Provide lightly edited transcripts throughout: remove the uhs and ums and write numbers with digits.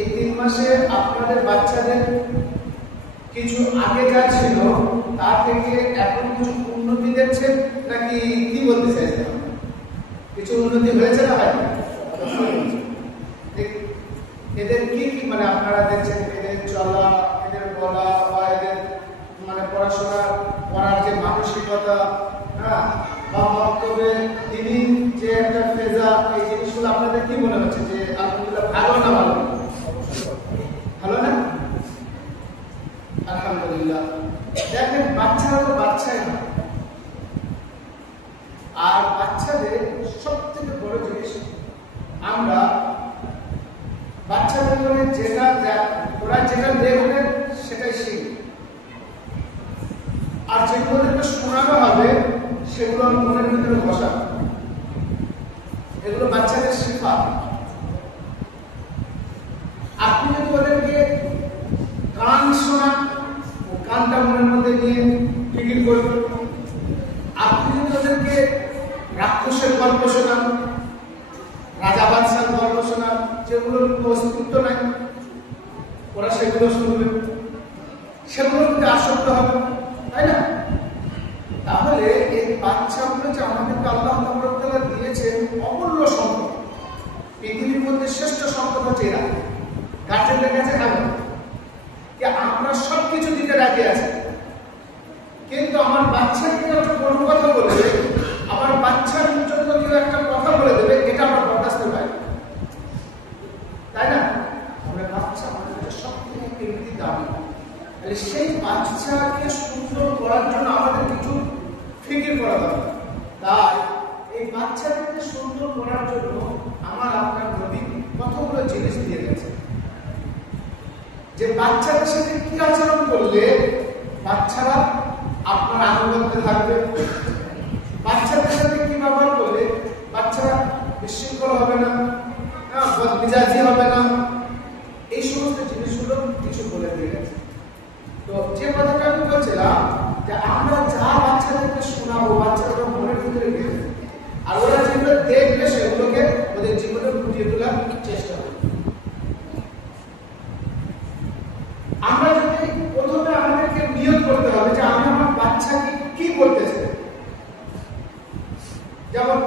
এই 3 মাসে আপনাদের বাচ্চাদের কিছু আগে যা ছিল তার থেকে এখন কিছু উন্নতি দেখছেন নাকি কি বলতে চাইছেন? কিছু উন্নতি হয়েছে না ভাই? এদের কি কি মানে আপনারা দেখছেন, এদের চলা, এদের বলা বা এদের মানে পড়াশোনা করার যে মানসিকতা, হ্যাঁ, বা বক্তব্যে তিনি যে একটা ফেজা, এই জিনিসগুলো আপনাদের কি মনে হচ্ছে যে আলহামদুলিল্লাহ ভালো না ভালো? ভালো না? আলহামদুলিল্লাহ। দেখেন বাচ্চারা তো বাচ্চাই না, আর বাচ্চাদের সব থেকে বড় জিনিস আমরা বাচ্চাদের মানে ওরা যেটা দেখবে সেটাই শিখবে, আর যেগুলোকে শোনানো হবে সেগুলো মনের ভিতরে বসাবে। এগুলো বাচ্চাদের শেখা। আপনি যদি ওদেরকে গান শোনান, ও গানটা মনের মধ্যে নিয়ে ফিকির করবে। আপনি যদি ওদেরকে রাক্ষসের গল্প শোনান, রাজা বাদশার গল্প শোনান, যেগুলোর অস্তিত্ব নাই, ওরা সেগুলো শুনবে, সেগুলোর প্রতি আসক্ত হবে, তাই না? তাহলে এই বাচ্চাগুলো যে আমাদেরকে আল্লাহ তাআলা দিয়েছেন অমূল্য সম্পদ, পৃথিবীর মধ্যে শ্রেষ্ঠ সম্পদ হচ্ছে এরা। গার্জেনদের কাছে থাকবে যে আমরা সবকিছু দিতে রাজি আছি, কিন্তু আমার বাচ্চাকে একটা কোনো কথা বলবে, আমার বাচ্চার জন্য কেউ একটা কথা বলে দেবে, এটা আমার বরদাস্ত পাই, তাই না? আমরা বাচ্চা আমাদের কাছে সব থেকে এমনি দামি। তাহলে সেই বাচ্চাকে সুন্দর করার জন্য আমাদের কিছু ফিকির করা দরকার। তাই এই বাচ্চাদেরকে সুন্দর করার জন্য আমার আপনার নবী কতগুলো জিনিস দিয়ে গেছে, যে বাচ্চাদের সাথে কি আচরণ করলে বাচ্চারা আপনার আনুগত্যে থাকবে, বাচ্চাদের সাথে কি ব্যবহার করলে বাচ্চারা বিশৃঙ্খল হবে না, বদমেজাজি হবে না, এই সমস্ত জিনিসগুলো কিছু বলে দিয়ে গেছে। তো যে কথাটা আমি বলছিলাম যে আমরা যা বাচ্চাদেরকে শোনাবো, বাচ্চারা মনের ভিতরে গেছে, আর ওরা যেগুলো দেখবে সেগুলোকে ওদের জীবনে ফুটিয়ে তোলার চেষ্টা করবে। আমরা যদি প্রথমে আমাদেরকে নিয়ত করতে হবে যে আমি আমার বাচ্চাকে কি করতে চাই। যেমন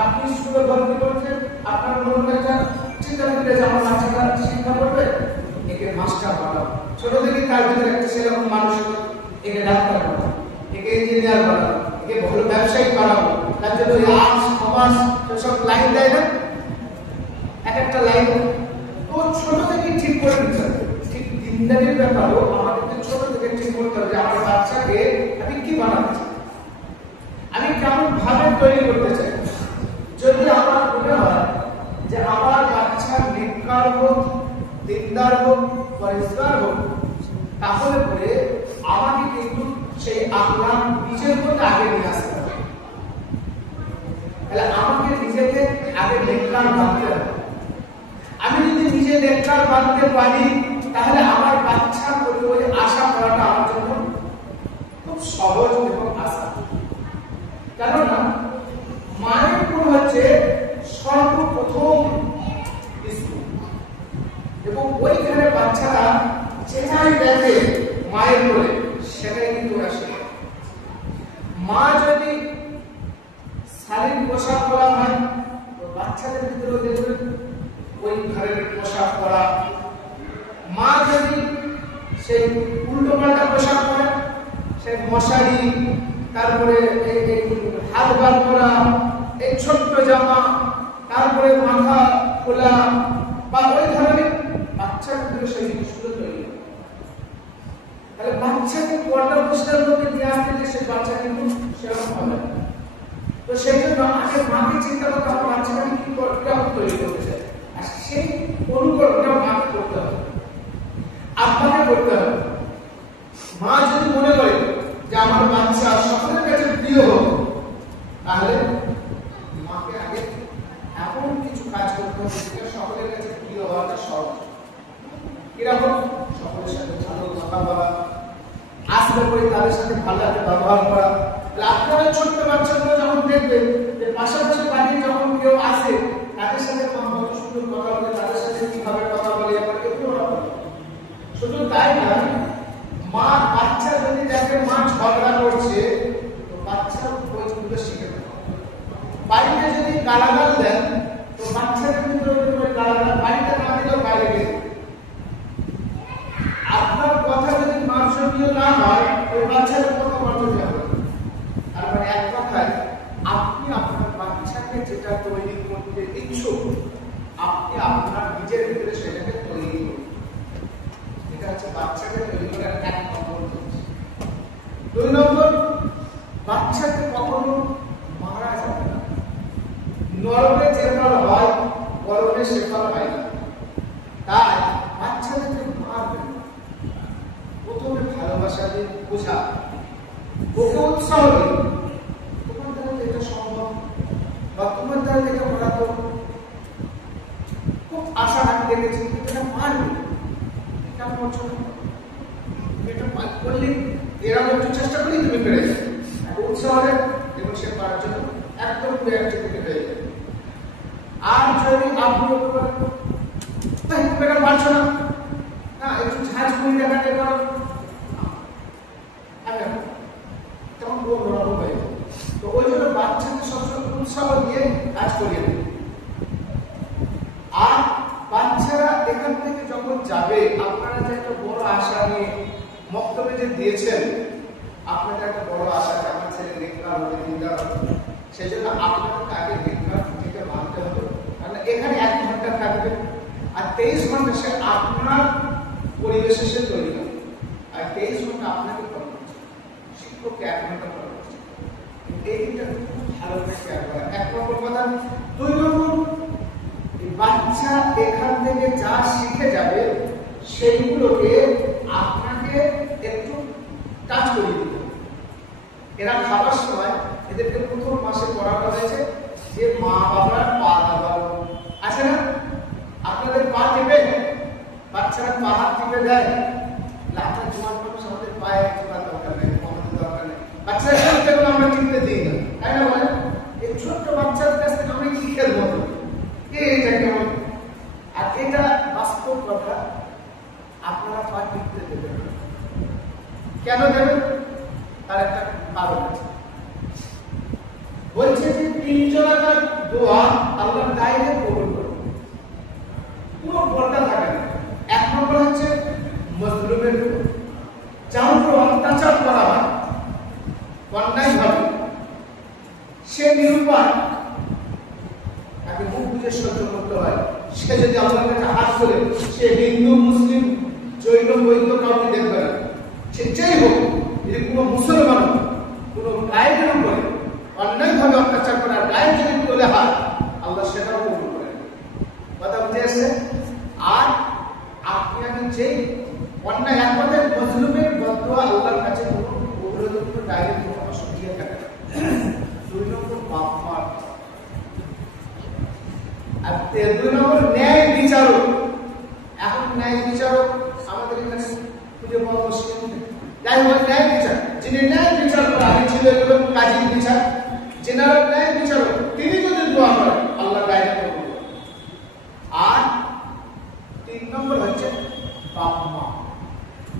আপনি স্কুলে ভর্তি করছেন, আপনার মনে একটা চিন্তা করে যে আমার বাচ্চাটা শিক্ষা করবে, একে মাস্টার বানাবো, ছোট থেকে তার ভিতরে একটা সেরকম মানসিকতা, একে ডাক্তার বানাবো, একে ইঞ্জিনিয়ার বানাবো, একে ভালো ব্যবসায়ী বানাবো, তার জন্য ওই আর্টস কমার্স সব লাইন দেয় না, এক একটা লাইন তো ছোট থেকে ঠিক করে নিতে হবে। ঠিক দিনদারির ব্যাপারও আমাদেরকে ছোট থেকে ঠিক করতে হবে যে আমার বাচ্চাকে আমি কি বানাতে চাই, আমি কেমন ভাবে তৈরি করতে চাই। যদি আমার মনে হয় যে আমার বাচ্চা নেককার হোক, দিনদার হোক, পরিষ্কার হোক, তাহলে পরে আমাকে কিন্তু সেই আখলাক নিজের মধ্যে আগে নিয়ে আসতে হবে। তাহলে আমাকে নিজেকে আগে নেককার বানাতে হবে। আমি যদি নিজে নেককার বানাতে পারি তাহলে আমার বাচ্চার প্রতি ওই আশা করাটা আমার জন্য খুব সহজ এবং আসান। কেননা মায়ের গুণ হচ্ছে সর্বপ্রথম স্কুল, এবং ওইখানে বাচ্চারা যেটাই দেখে মায়ের বলে সেটাই কিন্তু ওরা শেখে। মা যদি শালীন পোশাক পরা হয় তো বাচ্চাদের ভিতরে দেখবেন ওই ঘরের পোশাক পরা। মা যদি সেই উল্টো পাল্টা পোশাক পরে, সেই মশারি, তারপরে হাত বার করা, এই ছোট্ট জামা, তারপরে মাথা খোলা বা ওই ধরনের বাচ্চার ভিতরে সেই জিনিসগুলো তৈরি হয়। তাহলে বাচ্চাকে পর্দা প্রশ্নের মধ্যে নিয়ে আসতে যে সেই বাচ্চা কিন্তু সেরকম হবে না। তো সেই জন্য আগে মাকে চিন্তা করতে হবে বাচ্চাকে কি তৈরি করতে চাই, আর সেই অনুকরণটা মাকে করতে হবে, আপনাকে করতে হবে। মা যদি মনে করে যে আমার বাচ্চা সকলের কাছে প্রিয় হোক, তাহলে মাকে আগে এমন কিছু কাজ করতে হবে যেটা সকলের কাছে প্রিয় হওয়াটা সহজ। কিরকম? সকলের সাথে ভালো কথা বলা, আসলে করে তাদের সাথে ভালো একটা ব্যবহার করা। আপনারা ছোট্ট বাচ্চাগুলো যখন দেখবেন যে পাশাপাশি বাড়ির যখন কেউ আসে তাদের সাথে কত সুন্দর কথা বলে, তাদের সাথে কিভাবে কথা বলে, শুধু তাই না, মা বাচ্চা যদি দেখে মা ঝগড়া করছে তো বাচ্চা ওইগুলো শিখে নেবে। বাড়িতে যদি গালাগাল দেন তো বাচ্চাকে কিন্তু গালাগাল বাড়িতে না দিলেও বাইরে গেছে। আপনার কথা যদি মার্জনীয় না হয় ওই বাচ্চার কথা মার্জনীয় হবে। তার মানে এক কথায় আপনি আপনার বাচ্চাকে যেটা তৈরি করতে ইচ্ছুক আপনি আপনার নিজের ভিতরে সেটাকে তৈরি করুন। এটা হচ্ছে বাচ্চাকে তৈরি করার এক নম্বর। 2 নম্বর, বাচ্চাকে কখনো মারা যাবে না। নরমে যে ফল হয় গরমে সে ফল হয় না। তাই বাচ্চাদেরকে মারবেন না। প্রথমে ভালোবাসা দিয়ে বোঝা, ওকে উৎসাহ দিন, তোমার দ্বারা এটা সম্ভব বা তোমার দ্বারা এটা করা তো খুব আশা রাখি দেখেছি, এটা পারবে, এটা করছো না, এটা করলে এরা একটু চেষ্টা করলে তুমি পেরে যাবে। উৎসাহ দেন এবং সে পারার জন্য একদম প্রয়াসটিকে হয়ে যাবে। আর যদি আপনি এটা পারছো না, না একটু ঝাঁজ করে দেখাতে পারো, তখন বড় হয়ে যাবে। তো ওই জন্য বাচ্চাকে সবসময় উৎসাহ দিয়ে কাজ করিয়ে দেবে। আর বাচ্চারা এখান থেকে যখন যাবে, আপনারা যে একটা বড় আশা নিয়ে বক্তব্যে যে দিয়েছেন, আপনাদের একটা বড় আশা যে আমার ছেলে নেককার হবে, দিনদার হবে, সেই জন্য আপনাদের আগে নেককার থেকে মানতে হবে। কারণ এখানে 1 ঘন্টা থাকবে আর 23 ঘন্টা সে আপনার পরিবেশে সে তৈরি হবে। আর 23 ঘন্টা আপনাকে ফলো করছে, শিক্ষককে 1 ঘন্টা ফলো করছে। এইটা খুব ভালো করে খেয়াল করা 1 নম্বর কথা। 2 নম্বর, বাচ্চা এখান থেকে যা শিখে যাবে সেইগুলোকে আপনাকে একটু টাচ করিয়ে দিতে হবে। এরা খাবার সময় এদেরকে প্রথম মাসে পড়ানো হয়েছে যে মা বাবার পা দাবানো আছে না, আপনাদের পা টিপে বাচ্চারা পা হাত টিপে দেয়। লাঠা জোয়ান মানুষ আমাদের পায়ে টিপার দরকার নেই, আমাদের দরকার নেই। বাচ্চারা সেগুলো আমরা টিপতে দিই না, তাই না বলেন? এই ছোট্ট বাচ্চার কাছ থেকে আমরা কি খেলবো? এইটা কেমন? আর এটা বাস্তব কথা, আপনারা পা টিপতে দেবেন। কেন দেবেন? তার একটা কারণ আছে। বলছে যে 3 জনের দোয়া আল্লাহ ডাইরেক্ট কবুল করবে, কোনো পর্দা থাকে না। 1 নম্বর হচ্ছে মজলুমের দোয়া, যার উপর অত্যাচার করা হয় অন্যায় ভাবে, সে নিরুপায়, তাকে মুখ বুঝে সহ্য করতে হয়। সে যদি আল্লাহর কাছে হাত তোলে, সে হিন্দু মুসলিম জৈন বৌদ্ধ কাউকে দেখবে না, সে যেই হোক, যদি কোনো মুসলমান কোনো গায়ের উপরে অন্যায় ভাবে অত্যাচার করে আর গায়ে যদি তোলে হয়, আল্লাহ সেটাও কবুল করেন। কথা বুঝে এসছে? আর আপনি আমি যেই অন্যায় একমাত্র মজলুমের বদদোয়া আল্লাহর কাছে কোনো অগ্রদত্ত ডাইরেক্ট কোনো শুকিয়ে থাকে। 2 নম্বর বাপ মার, আর 2 নম্বর ন্যায় বিচারক। এখন ন্যায় বিচারক আমাদের এখানে খুঁজে পাওয়া মুশকিল। যাই হোক, ন্যায় বিচার, যিনি ন্যায় বিচার করে, আগে ছিল এগুলো কাজী বিচার, যেনার ন্যায় বিচারক তিনি যদি দোয়া করেন আল্লাহ ডাইরেক্ট কবুল করেন। আর 3 নম্বর হচ্ছে বাপ মা।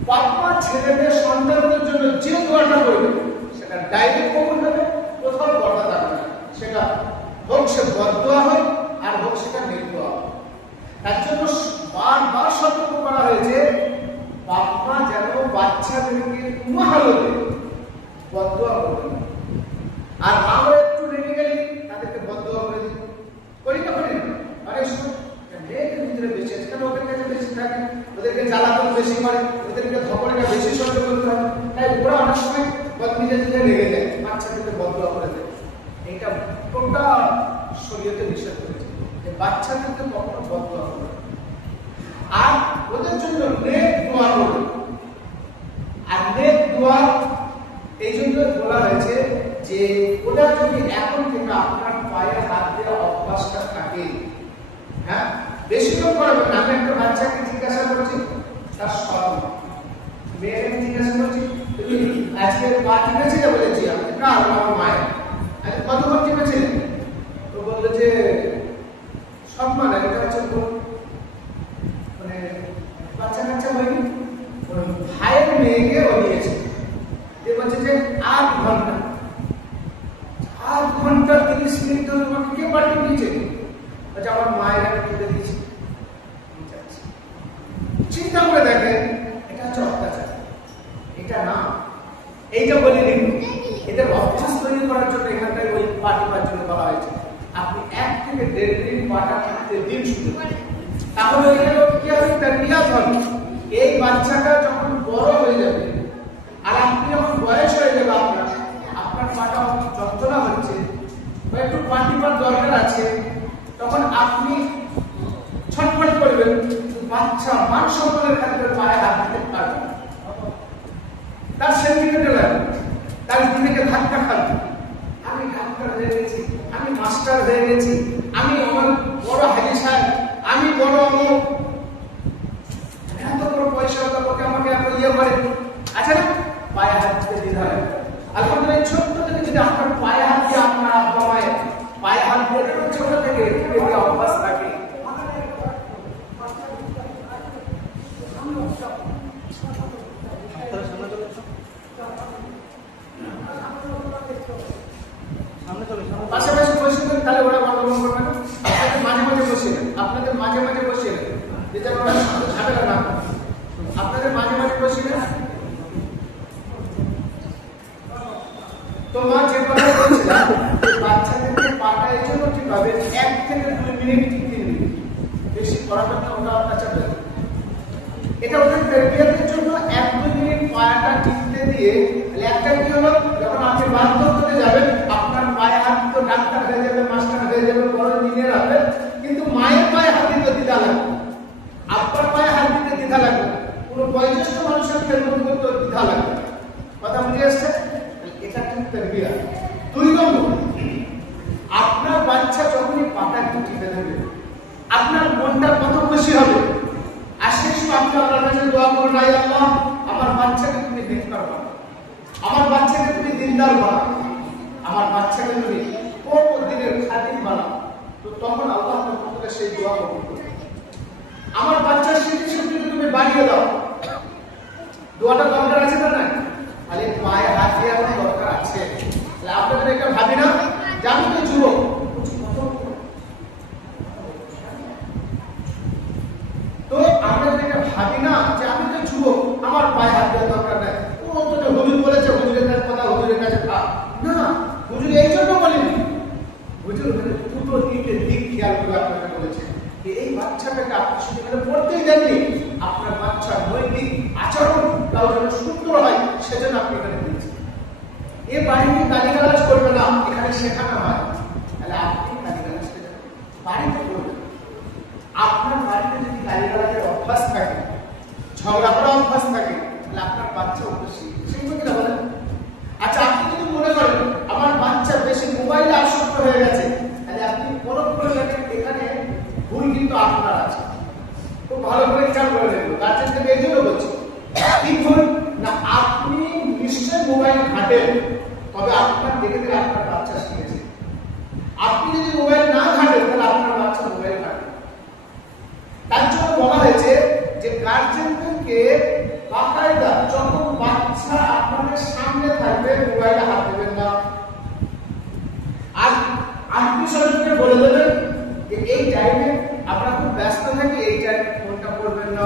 বাপ মা ছেলে মেয়ে সন্তানদের জন্য যে দোয়াটা করবে সেটা ডাইরেক্ট কবুল হবে, কোথাও পর্দা থাকবে না। সেটা হোক সে বদদোয়া হয় আর হোক সেটা নেক দোয়া হয়। তার জন্য বারবার সতর্ক করা হয়েছে বাপ মা যেন বাচ্চাদেরকে কোনো হালতে বদদোয়া করবে না। আর আমরা একটু রেগে গেলে তাদেরকে বদদোয়া করে দিই, করি না করি না? অনেক সময় মেয়েদের ভিতরে বেশি আছে, কারণ ওদের কাছে বেশি থাকে, ওদেরকে জ্বালাতন বেশি করে, ওদেরকে ধকলটা বেশি সহ্য করতে হয়। তাই ওরা অনেক সময় নিজে নিজে রেগে যায়, বাচ্চাদেরকে বদদোয়া করে দেয়। এটা টোটাল শরীয়তে নিষেধ করেছে যে বাচ্চাদেরকে কখনো বদদোয়া করবে না। আর ওদের জন্য নেক দোয়া করবে। আর নেক দোয়া এই জন্য বলা হয়েছে যে ওটা যদি এখন থেকে আপনার পায়ে হাত দেওয়া অভ্যাসটা থাকে, হ্যাঁ, বেশি লোক করবেন না। আমি একটা বাচ্চাকে জিজ্ঞাসা করছি, তার সব মেয়েকে জিজ্ঞাসা করছি, তুমি আজকে পা টিপেছিলে? বলেছি আমি, না আমার মায়ের। আচ্ছা, কতক্ষণ টিপেছিলেন? তো বললো যে সম্মান, এটা হচ্ছে মানে বাচ্চা কাচ্চা হয়নি, বলিনি, এদের অভ্যাস তৈরি করার জন্য এখানটায় ওই পা টিপার জন্য বলা হয়েছে। আপনি 1 থেকে 1.5 দিন পাটা টিপতে দিন শুরু করেন, তাহলে এখানে কি হবে? তারবিয়াত হবে। এই বাচ্চাটা যখন বড় হয়ে যাবে আর আপনি যখন বয়স হয়ে যাবে, আপনার পাটা যন্ত্রণা হচ্ছে বা একটু পা টিপার দরকার আছে, তখন আপনি ছটফট করবেন, বাচ্চা মান সম্মানের ক্ষেত্রে পায়ে হাত দিতে পারবে, তার সেন্টিমেন্টাল লাগবে, তার দিকে ধাক্কা খাবে, আমি ডাক্তার হয়ে গেছি, আমি মাস্টার হয়ে গেছি, আমি আমার বড় হাজি সাহেব, আমি বড় অমুক, এত বড় পয়সা তারপরে আমাকে এত ইয়ে করে, আচ্ছা না? পায়ে হাত দিতে দ্বিধা হয়। আলহামদুলিল্লাহ, ছোট্ট থেকে যদি আপনার পায়ে হাত দিয়ে আপনার আব্বা মায়ের পায়ে হাত দিয়ে ছোট থেকে অভ্যাস থাকে, পাশাপাশি বসে থাকেন, তাহলে ওরা বন্ধ করবে না। আপনাদের মাঝে মাঝে বসে, আপনাদের মাঝে মাঝে বসে, যেটা ওরা ঝামেলা না, আপনাদের মাঝে মাঝে বসে। তো মা যে কথা বলছিলাম, বাচ্চাদেরকে পাটা এই জন্য ঠিক হবে 1 থেকে 2 মিনিট, 3 মিনিট, বেশি করাটা না, ওটা অত্যাচার হবে। এটা ওদের তারবিয়াতের জন্য 1-2 মিনিট পাটা টিপতে দিয়ে, একটা কি হলো, যখন আপনি বাথরুমে যাবেন, আপনার পায়ে হাত তো ডাক্তার হয়ে যাবে, মাস্টার হয়ে যাবে, বড় ইঞ্জিনিয়ার হবে, কিন্তু মায়ের পায়ে হাত দিতে দ্বিধা লাগবে, আপনার পায়ে হাত দিতে দ্বিধা লাগবে, কোনো বয়োজ্যেষ্ঠ মানুষের খেদমত করতে দ্বিধা লাগবে। কথা বুঝে আসছে? এটা কিন্তু তারবিয়া। 2 নম্বর, আপনার বাচ্চা যখনই পাটা টিপে দেবে, আপনার মনটা কত খুশি হবে। আর সেই সময় আপনি আল্লাহর কাছে দোয়া করুন, আয় আল্লাহ, আমার বাচ্চাকে তুমি নেককার বানাও, আমার বাচ্চাকে তুমি দিনদার বানাও, আমার বাচ্চাকে তুমি কোন দিনের খাদিম বানাও। তো তখন আল্লাহ আপনাকে সেই দোয়া কবুল করবে। আমার বাচ্চার স্মৃতিশক্তি তুমি বাড়িয়ে দাও, দোয়াটা দরকার আছে না? না, খালি পায়ে হাত দিয়ে আমার দরকার আছে। আপনাদের একটা ভাবি না, জানি তো যুবক, তো আমরা যেটা ভাবি না যে আমি তো যুবক, আমার পায়ে হাত দেওয়ার দরকার নাই, ও অন্তত হুজুর বলেছে, হুজুরের কাছে কথা, হুজুরের কাছে খা না, হুজুর এই জন্য বলেনি, হুজুর দুটো দিক খেয়াল করে আপনাকে বলেছে যে এই বাচ্চাটাকে আপনি শুধু পড়তেই দেননি, আপনার বাচ্চার নৈতিক আচরণ তাও যেন সুন্দর হয়, সেজন্য আপনি এখানে দিয়েছেন। এ বাড়িতে গালিগালাজ করবে না, এখানে শেখানো হয়, তাহলে আপনি গালিগালাজ বাড়িতে করবেন। আপনার বাড়িতে যদি গালিগালাজের অভ্যাস থাকে, ঝগড়া করার অভ্যাস থাকে, তাহলে আপনার বাচ্চা অবশ্যই শিখবে কিনা বলেন? আচ্ছা, আপনি যদি মনে করেন আমার বাচ্চা বেশি মোবাইলে আসক্ত হয়ে গেছে, তাহলে আপনি এখানে ভুল কিন্তু আপনার আছে, খুব ভালো করে খেয়াল করে দেখুন। গার্জেন থেকে এই জন্য বলছি, কি ভুল না, আপনি নিশ্চয় মোবাইল ঘাটেন, তবে আপনার দেখে দেখে আপনার বাচ্চা শিখেছে। আপনি যদি মোবাইল না ঘাটেন, তাহলে আপনার বাচ্চা মোবাইল ঘাটে। তার জন্য বলা হয়েছে যে গার্জেনকে বাকায়দা যখন বাচ্চা আপনাদের সামনে থাকবে, মোবাইলে হাত দেবেন না। আর আত্মীয়-স্বজনকে বলে দেবেন যে এই টাইমে আমরা খুব ব্যস্ত থাকি, এই টাইমে ফোনটা করবেন না।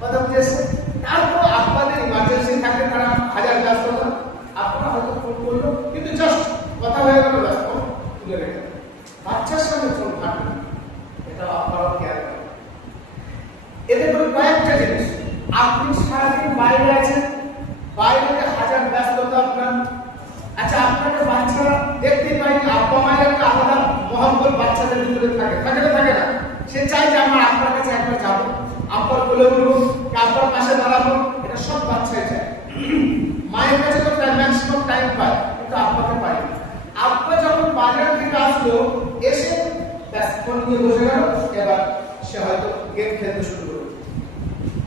কথা বুঝেছে? তারপর আপনাদের ইমার্জেন্সি থাকে, তারা হাজার ব্যস্ততা, আপনারা হয়তো ফোন করলো, কিন্তু জাস্ট কথা হয়ে গেল, ব্যস্ত তুলে রেখে বাচ্চার সামনে ফোন ঘাটবেন, এটা আপনারাও খেয়াল করবেন। এতে করে কয়েকটা জিনিস, আপনি সারাদিন বাইরে আছেন, বাইরে হাজার ব্যস্ততা আপনার। আচ্ছা, আপনাকে বাচ্চা দেখতে পাইনি, আব্বা মায়ের একটা আলাদা মহব্বত বাচ্চাদের ভিতরে থাকে, থাকে না? থাকে না? সে চাই যে আমার আপনার কাছে একবার যাবো, আব্বার কোলে উঠবো, আব্বার পাশে দাঁড়াবো, এটা সব বাচ্চাই চায়। মায়ের কাছে তো ম্যাক্সিমাম টাইম পায়, কিন্তু আব্বাকে পায় না। আব্বা যখন বাজার থেকে আসলো, এসে ব্যাস ফোন নিয়ে বসে গেল, এবার সে হয়তো গেম খেলতে শুরু করলো।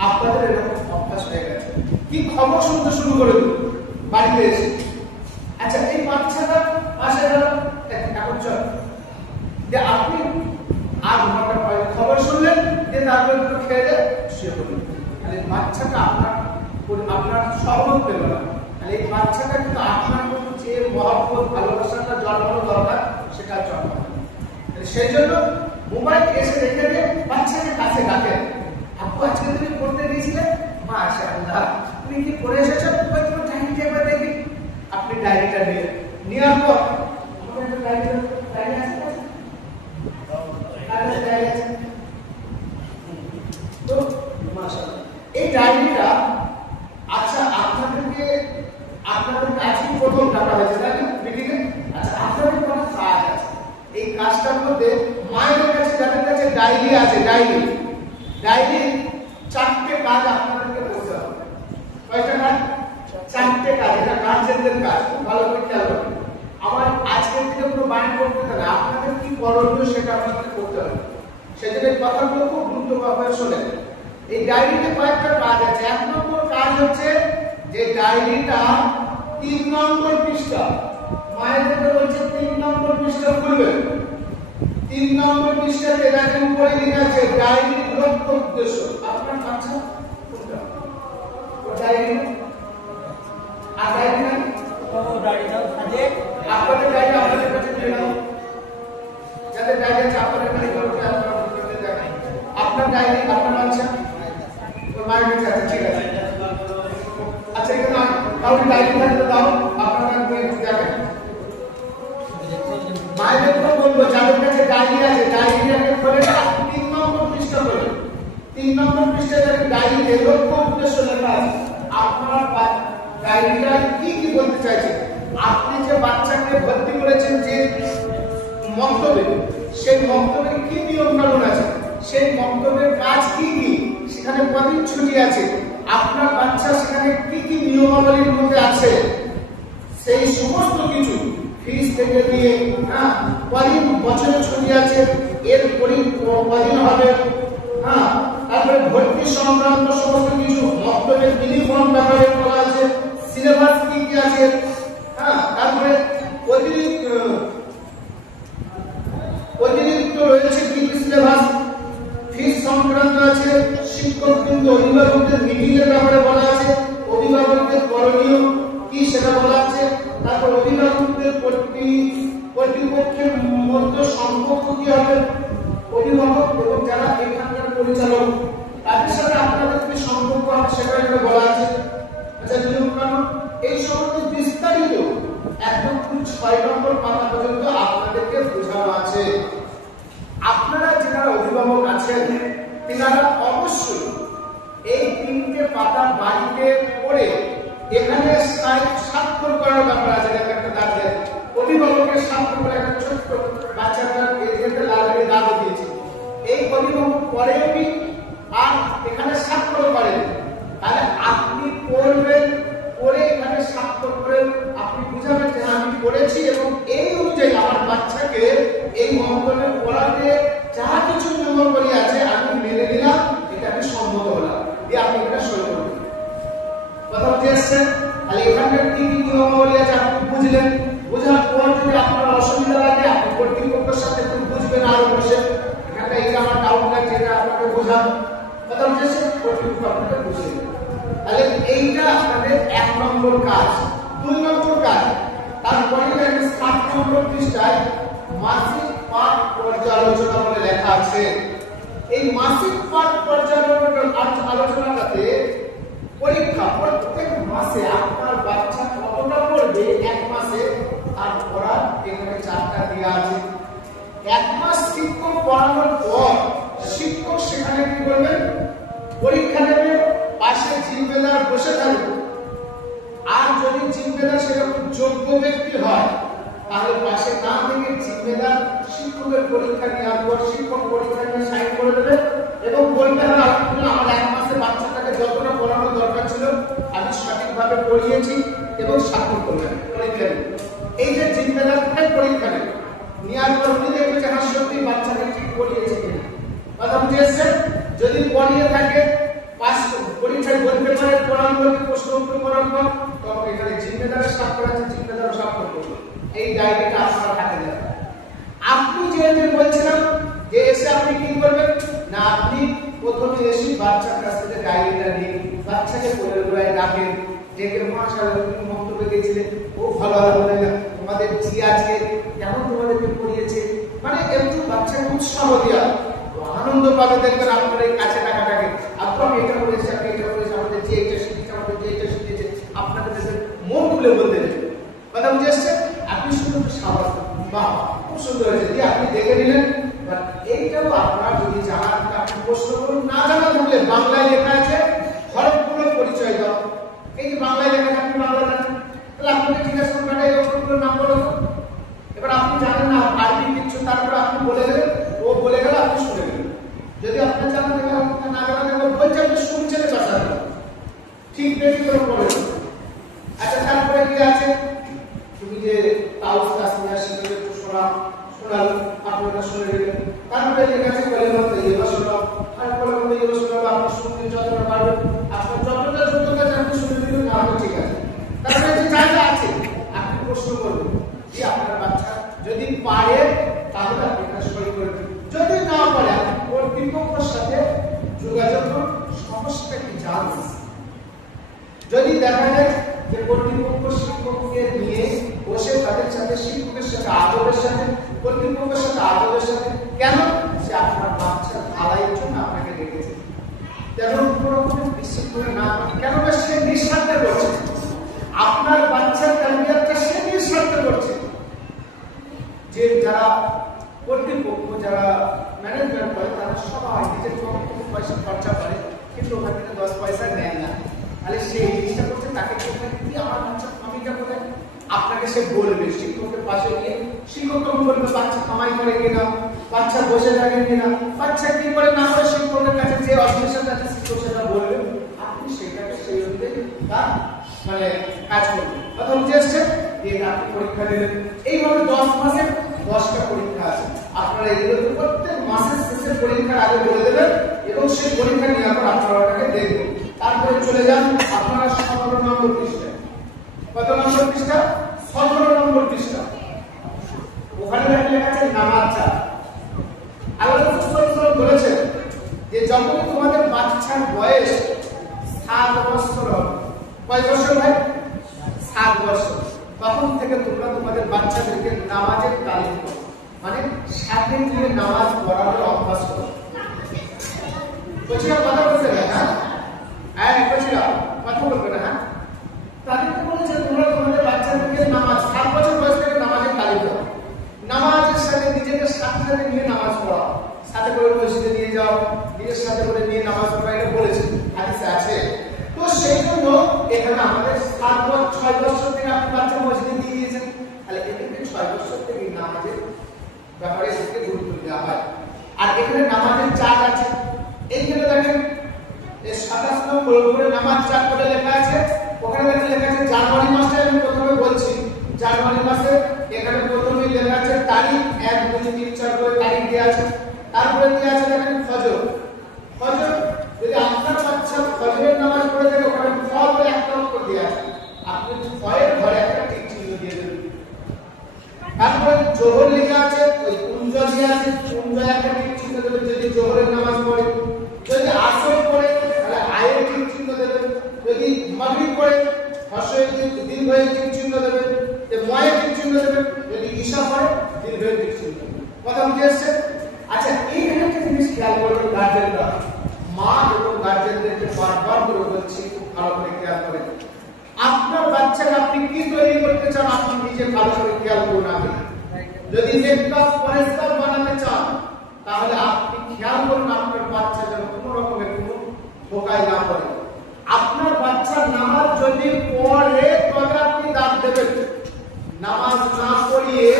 আপনাদের এরকম অভ্যাস হয়ে গেছে, কি খবর শুনতে শুরু করে দিল বাড়িতে এসে। আচ্ছা, এই বাচ্চাটা পাশে গেল, এখন চল যে আপনি আর ঘন্টা পরে খবর শুনলেন, যে তারপর একটু খেয়ে দেয়, শুয়ে পড়লেন। তাহলে বাচ্চাটা আপনার সহমত পেল না। তাহলে এই বাচ্চাটা কিন্তু আপনার মতো যে মহব্বত ভালোবাসাটা জন্মানো দরকার, সেটা জন্মানো। সেই জন্য মোবাইল এসে রেখে দিয়ে বাচ্চাকে কাছে ডাকেন, আপু আজকে তুমি পড়তে দিয়েছিলে, মাশাআল্লাহ, তুমি কি পড়ে এসেছো? তোমার টাইম টেবিল দেখি আপনি ডায়েরিটা নিলেন, নেওয়ার পর আমাদের একটা ডায়েরি আছে তো মাশাআল্লাহ এই ডায়েরিটা আচ্ছা আপনাদের কাছে প্রথম ডাটা হয়েছে তাই না মিটিং এ? আচ্ছা আপনাদের কোনো কাজ আছে, এই কাজটার মধ্যে মায়ের কাছে যাদের কাছে ডায়েরি আছে, ডায়েরি 4টে কাজ আপনাদেরকে করতে হবে। কয়টা কাজ? 4টে কাজ। এটা গার্জেনদের কাজ, খুব ভালো করে খেয়াল করবেন। আমার আজকের দিনে কোনো বায়ান করতে হবে, আপনাদের কি করণীয় সেটা আপনাদের করতে হবে। সেজন্য কথাগুলো খুব গুরুত্বভাবে শোনেন। এই ডায়েরিতে কয়েকটা কাজ আছে। 1 নম্বর কাজ হচ্ছে যে ডায়েরিটা 3 নম্বর পৃষ্ঠা, মায়েদের বলছে 3 নম্বর পৃষ্ঠা খুলবেন। 3 নম্বর পৃষ্ঠাতে দেখেন উপরে লেখা আছে ডায়েরির লক্ষ্য উদ্দেশ্য। আপনার বাচ্চা কোনটা? ও ডায়েরি আর ডায়েরি না ও ডায়েরিটা থাকে আপনাদের ডায়েরি আপনাদের কাছে দিয়ে নাও। যাদের ডায়েরি আছে আপনাদের কাছে দেখেন আপনার ডায়েরি আপনার বাচ্চা ওর মায়ের কাছে আছে, ঠিক আছে। আচ্ছা এখানে কাউকে ডায়েরি থাকলে দাও, আপনারা দেখেন মায়েদেরকে বলবো যাদের কাছে ডায়েরি আছে ডায়েরিটাকে খুলে 3 নম্বর পৃষ্ঠা খুলে 3 নম্বর পৃষ্ঠায় দেখেন ডায়েরিতে লক্ষ্য উদ্দেশ্য লেখা আছে। আপনার ডায়েরিটা কি কি বলতে চাইছে, আপনি যে বাচ্চাকে ভর্তি করেছেন যে মন্তব্যে, সেই মন্তব্যে কি নিয়ম কানুন আছে, সেই মন্তব্যের কাজ কি কি, সেখানে কতদিন ছুটি আছে, আপনার বাচ্চা সেখানে কি কি নিয়মাবলীর মধ্যে আছে, সেই সমস্ত কিছু ফিস থেকে দিয়ে কদিন বছরে ছুটি আছে, এর কদিন হবে, তারপরে ভর্তি সংক্রান্ত সমস্ত কিছু মন্তব্যের ইউনিফর্ম ব্যাপারে বলা আছে, সিলেবাস কি কি আছে, তারপরে অতিরিক্ত রয়েছে কি কি সিলেবাস, ফিস সংক্রান্ত আছে, শিক্ষকবৃন্দ অভিভাবকদের মিটিং এর ব্যাপারে বলা আছে, অভিভাবকদের করণীয় কি সেটা বলা আছে, তারপর অভিভাবকদের কর্তৃপক্ষের মধ্যে সম্পর্ক কি হবে, অভিভাবক এবং যারা এখানকার পরিচালক তাদের সাথে আপনাদের কি সম্পর্ক হবে সেটা এখানে বলা আছে। আচ্ছা নিয়ম কানুন এই সমস্ত বিস্তারিত একদম 6 নম্বর পাতা পর্যন্ত আপনাদেরকে বোঝানো আছে। আপনারা যারা অভিভাবক আছেন তারা অবশ্যই এই 3টে পাতা বাড়িতে পড়ে এখানে স্বাক্ষর করার ব্যাপার আছে। একটা দাগ দেয় অভিভাবকের স্বাক্ষর করে একটা ছোট্ট বাচ্চাটার এজেন্টে লাল করে দাগ দিয়েছে, এই অভিভাবক পড়েনি আর এখানে স্বাক্ষর করেন, তাহলে আপনি পড়বেন, পড়ে এখানে স্বাক্ষর করে আপনি বুঝাবেন যে আমি পড়েছি এবং এই অনুযায়ী আমার বাচ্চাকে এই মন্তব্যে পড়াতে যা কিছু নিয়মাবলী আছে আমি মেনে নিলাম, এটা আমি সম্মত হলাম, দিয়ে আপনি এটা সই করবেন। কথা বুঝে আসছেন? তাহলে এখানকার কি কি নিয়মাবলী আছে আপনি বুঝলেন, বোঝার পর যদি আপনার অসুবিধা লাগে আপনি কর্তৃপক্ষের সাথে একটু বুঝবেন, আরো বসে এখানটা এটা আমার ডাউট লাগছে এটা আপনাকে বোঝান। কথা বুঝেছে? কর্তৃপক্ষ আপনাকে বুঝিয়ে দেবে। তাহলে এইটা আপনাদের 1 নম্বর কাজ। 2 নম্বর কাজ, তারপরে 7 নম্বর পৃষ্ঠায় মাসিক পাঠ পর্যালোচনা বলে লেখা আছে। এই মাসিক পাঠ পর্যালোচনাটাতে পরীক্ষা প্রত্যেক মাসে আপনার বাচ্চা কতটা পড়বে 1 মাসে তার পড়া এখানে 4টা দেওয়া আছে। 1 মাস শিক্ষক পড়ানোর পর শিক্ষক সেখানে কি করবেন, পরীক্ষা নেবে, পাশে জিম্মেদার বসে থাকবে, আর যদি জিম্মেদার সেরকম যোগ্য ব্যক্তি হয় তাহলে পাশে না থেকে জিম্মেদার শিক্ষকের পরীক্ষা নেওয়ার পর শিক্ষক পরীক্ষা নিয়ে সাইন করে দেবে এবং বলতে হবে আমার 1 মাসে বাচ্চাটাকে যতটা পড়ানো দরকার ছিল আমি সঠিকভাবে পড়িয়েছি এবং স্বাক্ষর করবেন পরীক্ষা নেবে। এই যে জিম্মেদার পরীক্ষা নেবে, নেওয়ার পর উনি দেখবে যে আমার সত্যি বাচ্চাকে ঠিক পড়িয়েছে কিনা। কথা বুঝে এসছেন? যদি পড়িয়ে থাকে পাস পরীক্ষায় বলতে পারে পড়ানোর প্রশ্ন উত্তর করার পর, তখন এখানে জিম্মেদারের স্বাক্ষর আছে, জিম্মেদার স্বাক্ষর করবে, এই ডায়েরিটা আপনার হাতে দেওয়া। আপনি যে বলছিলাম যে এসে আপনি কি করবেন না, আপনি প্রথমে এসে বাচ্চার কাছ থেকে ডায়েরিটা নিয়ে বাচ্চাকে পড়ে ডাকেন, ডেকে মাশাআল্লাহ তুমি মন্তব্য দিয়েছিলেন, ও ভালো আলহামদুলিল্লাহ, তোমাদের জি আজকে কেমন তোমাদেরকে পড়িয়েছে, মানে একটু বাচ্চাকে উৎসাহ দেওয়া, আনন্দ পাবে। দেখবেন আপনার এই কাছে টাকাটাকে আপনাকে এটা বলেছে, আপনি এটা বলেছে, আমাদের যে এটা শিখেছে, আমাদের যে এটা শিখেছে, আপনাদের মন খুলে বলতে দেবেন। বাংলায় লেখা আছে হরফগুলোর পরিচয় দাও। এই যে বাংলায় লেখা আছে, আপনি বাংলা জানেন, তাহলে আপনাকে জিজ্ঞাসা করবেন এই অক্ষরগুলোর নাম বলো তো। এবার আপনি জানেন না আরবি কিছু, তারপরে আপনি বলে গেলেন, ও বলে গেল, আপনি শুনে গেলেন। যদি আপনি জানেন না জানেন, বলছে আপনি শুনছেন কথা ঠিক বেশি করে পড়ে। আচ্ছা, তারপরে কি আছে, তুমি যে তাওস কাসমিয়া শিখে একটু শোনাল, আপনারা শুনে গেলেন। তারপরে লেখা আছে কলেমা তৈয়বা শোনাও, আর কলেমা তৈয়বা শোনাও আপনি শুনতে যতটা পারবেন, আপনার যতটা যোগ্যতা আছে আপনি শুনে দিলেন, না হলে ঠিক আছে। তারপরে যে জায়গা আছে আপনি প্রশ্ন করবেন, যে আপনার বাচ্চা যদি পারে তাহলে আপনি কাজ সই করবেন, যদি না পারে আপনি কর্তৃপক্ষের সাথে যোগাযোগ করুন, সমস্যা কি জানবেন। যদি দেখা যায় যে কর্তৃপক্ষ শিক্ষককে নিয়ে বসে তাদের সাথে, শিক্ষকের সাথে আদবের সাথে, কর্তৃপক্ষের সাথে আদবের সাথে, কেন সে আপনার বাচ্চার ভালাইয়ের জন্য আপনাকে ডেকেছে, যেন কোনো বিশ্বাস করে না, কেন সে নিঃস্বার্থে করছে, আপনার বাচ্চার তারবিয়াতটা সে নিঃস্বার্থে করছে। যে যারা কর্তৃপক্ষ, যারা ম্যানেজমেন্ট করে, তারা সবাই নিজের পয়সা খরচা করে, কিন্তু ওখান থেকে 10 পয়সা নেয় না। তাহলে সে এই জিনিসটা করছে, তাকে কি আমার বাচ্চা কামাইটা কোথায়, আপনাকে সে বলবে, শিক্ষকের পাশে গিয়ে শিক্ষক বলবে বাচ্চা কামাই করে কিনা, বাচ্চা বসে থাকে কিনা, বাচ্চা কি করে না করে, শিক্ষকের কাছে যে অফিসার আছে শিক্ষক সেটা বলবে, আপনি সেটাকে সেই অনুযায়ী তার মানে কাজ করবেন। অথবা বুঝেছে দিয়ে আপনি পরীক্ষা দিলেন, এইভাবে 10 মাসে 10টা পরীক্ষা আছে, আপনারা এগুলো প্রত্যেক মাসের শেষে পরীক্ষার আগে বলে দেবেন, এবং সেই পরীক্ষা নেওয়ার পর আপনারা ওটাকে দেখবেন। তারপরে চলে যান আপনারা 17 নম্বর পৃষ্ঠায়। কত নম্বর পৃষ্ঠা? 17 নম্বর পৃষ্ঠা। ওখানে লেখা আছে নামাজ চাপ। আল্লাহ রাসূল বলেছেন যে যখন তোমাদের বাচ্চার বয়স 7 বছর হবে, কয় বছর ভাই? 7 বছর, তখন থেকে তোমরা তোমাদের বাচ্চাদেরকে নামাজের তালিম করো, মানে সাথে নিয়ে নামাজ পড়ানোর অভ্যাস করো। বুঝিয়া কথা বলতে না, হ্যাঁ বুঝিয়া কথা বলবে না। হ্যাঁ, তাদেরকে বলেছে তোমরা তোমাদের বাচ্চাদেরকে নামাজ 7 বছর বয়স থেকে নামাজের তালিম দাও, নামাজের সাথে নিজেকে সাথে নিয়ে নামাজ পড়াও, সাথে করে মসজিদে নিয়ে যাও, নিজের সাথে করে নিয়ে নামাজ পড়া, এটা বলেছে হাদিসে আছে। তো সেই জন্য এখানে আমাদের 7 বছর 6 বছর থেকে আপনি বাচ্চা মসজিদে দিয়ে দিয়েছেন, তাহলে এখানে 6 বছর থেকে নামাজের ব্যাপারে এসে গুরুত্ব দেওয়া হয়। আর এখানে নামাজের চার্ট আছে, এইখানে দেখেন এই 27 নম্বর উপরে নামাজ চার্ট করে লেখা আছে। ওখানে লেখা আছে জানুয়ারি মাসে, আমি প্রথমে বলছি জানুয়ারি মাসে এখানে প্রথমে লেখা আছে তারিখ 1 2 3 4 করে তারিখ দেওয়া আছে। তারপরে দেওয়া আছে দেখেন ফজর। ফজর যদি আপনার বাচ্চা ফজরের নামাজ পড়ে থাকে, ওখানে ফ বলে একটা অক্ষর দেওয়া আছে, আপনি ফয়ের ঘরে একটা টিক চিহ্ন দিয়ে দেবেন। তারপরে জোহর লেখা আছে, ওই কুঞ্জ দেওয়া আছে, কুঞ্জ একটা টিক চিহ্ন দেবেন যদি জোহরের নামাজ পড়ে। যদি আসর পড়ে তাহলে আয়ের টিক চিহ্ন দেবেন। যদি মাগরিব পড়ে হর্ষের দীর্ঘের টিক চিহ্ন দেবেন, যে ময়ের টিক চিহ্ন দেবেন। যদি ঈশা পড়ে দীর্ঘের টিক চিহ্ন দেবেন। কথা বুঝে আসছে? আচ্ছা, এইখানে একটা জিনিস খেয়াল করবেন গার্জেনরা, মা এবং গার্জেনদেরকে বারবার করে বলছি, ভালো করে খেয়াল করেন। আপনার বাচ্চাকে আপনি কি তৈরি করতে চান, আপনি নিজে ভালো করে খেয়াল করুন। আগে যদি নেককার পরেশগার বানাতে চান, তাহলে আপনি খেয়াল করুন আপনার বাচ্চা যেন কোনো রকমের কোনো ধোকায় না পড়ে। আপনার বাচ্চার নামাজ যদি পড়ে তবে আপনি দাঁত দেবেন, নামাজ না পড়িয়ে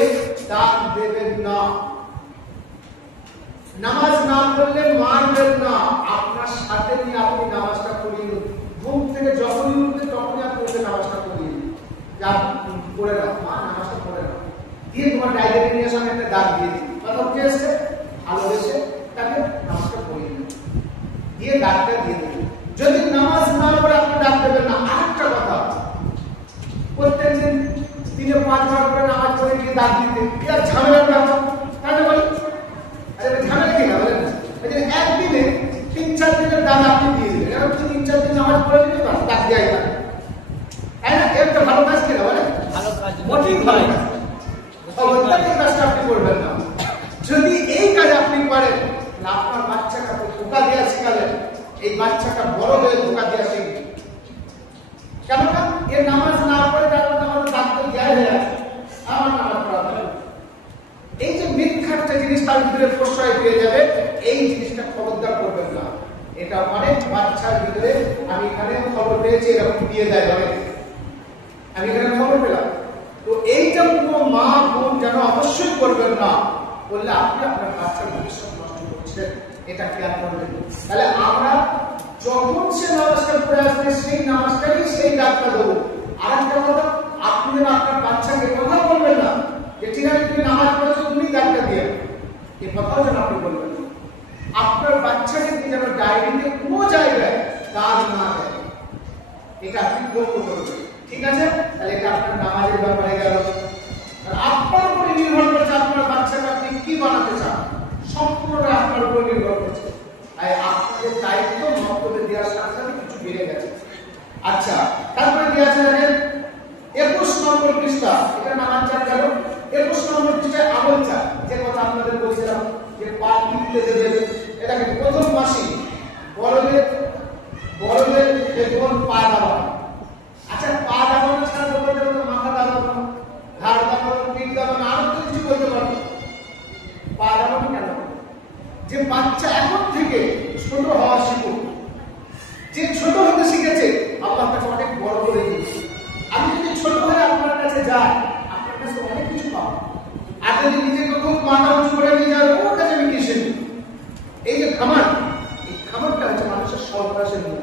দাঁত দেবেন না। নামাজ না পড়লে মারবেন না, আপনার সাথে নিয়ে আপনি নামাজটা পড়িয়ে দিন। ঘুম থেকে যখনই উঠবে তখনই আপনি ওকে নামাজটা পড়িয়ে দিন, যা পড়ে নাও মা, নামাজটা পড়ে নাও, দিয়ে তোমার ডাইরেক্ট নিয়ে সামনে একটা দাগ দিয়ে দিন। কথা কি আসছে? ভালোবেসে তাকে নামাজটা পড়িয়ে দিন, দিয়ে দাগটা দিয়ে দিন। যদি নামাজ না পড়ে আপনি ডাক দেবেন না। আরেকটা কথা, প্রত্যেকদিন দিনে 5 বার করে নামাজ পড়ে গিয়ে দাগ দিতে এর ঝামেলার ব্যাপার, তাই না বলেন? আরে ঝামেলা কি না বলেন? একদিনে 3-4 দিনের দাগ আপনি দিয়ে দিলেন, এরকম 3-4 দিন নামাজ পড়ে দিলে দাগ দেওয়াই না, তাই না? একটা ভালো কাজ কিনা বলেন? ভালো কাজ, মোটেই ভালো কাজ। অবশ্যই কাজটা আপনি করবেন না। যদি এই কাজ আপনি করেন, আপনার বাচ্চাকে ধোঁকা দেওয়া শিখালেন, এই বাচ্চাটা বড় হয়ে ধোঁকা দেওয়া শিখবে। কেননা এর নামাজ না পড়ে তারপর নামাজ ডাক্তার দেওয়া হয়ে আছে, আমার নামাজ পড়া হবে। এই যে মিথ্যা একটা জিনিস তার ভিতরে প্রশ্রয় পেয়ে যাবে, এই জিনিসটা খবরদার করবেন না। এটা অনেক বাচ্চার ভিতরে আমি এখানে খবর পেয়েছি এরকম দিয়ে দেয় অনেক, আমি এখানে খবর পেলাম। তো এইটা কোনো মা বোন যেন অবশ্যই করবেন না, বললে আপনি আপনার বাচ্চার ভবিষ্যৎ নষ্ট করছেন, এটা খেয়াল করবেন। তাহলে আমরা যখন সে নমস্কার করে আসবে সেই নমস্কারই সেই ডাক্তার দেবো। আর একটা কথা, আপনি যেন আপনার বাচ্চাকে কথা বলবেন না যে ঠিক আছে তুমি নামাজ পড়েছো তুমি ডাক্তার দিয়ে, এই কথাও যেন আপনি বলবেন না। আপনার বাচ্চাকে যেন ডায়েরিতে কোনো জায়গায় কাজ না দেয়, এটা আপনি লক্ষ্য করবেন, ঠিক আছে? তাহলে এটা আপনার নামাজের ব্যাপারে গেল। আর আপনার উপরে নির্ভর করছে আপনার বাচ্চাকে আপনি কি বানাতে চান, সম্পূর্ণ আপনার উপর নির্ভর করছে। তাই আপনাদের দায়িত্ব মন্তব্য দেওয়ার সাথে সাথে কিছু বেড়ে গেছে। আচ্ছা, তারপরে কি আছে দেখেন 21 নম্বর পৃষ্ঠা, এটা নামাজ চাল গেল। 21 নম্বর পৃষ্ঠায় আমল চাল, যে কথা আপনাদের বলছিলাম যে পা টিপতে দেবেন। এটাকে প্রথম মাসি বড়দের দেখুন পা দাবানো। আচ্ছা, পা দাবানো ছাড়া বলতে গেলে মাথা দাবানো, ঘাড় দাবানো, পিঠ দাবানো, আরো তো কিছু বলতে পারবো। পা দাবানো কেন? যে বাচ্চা এখন থেকে ছোট হওয়া শিখুক, যে ছোট হতে শিখেছে আল্লাহ তাকে অনেক বড় করে দিয়েছে। আমি যদি ছোট হয়ে আপনার কাছে যাই, আপনার কাছে অনেক কিছু পাবো। আর যদি নিজেকে খুব মাথা উঁচু করে নিয়ে যাবে, ওর কাছে আমি কিসে নিই? এই যে খামার, এই খামারটা হচ্ছে মানুষের সর্বনাশের মূল।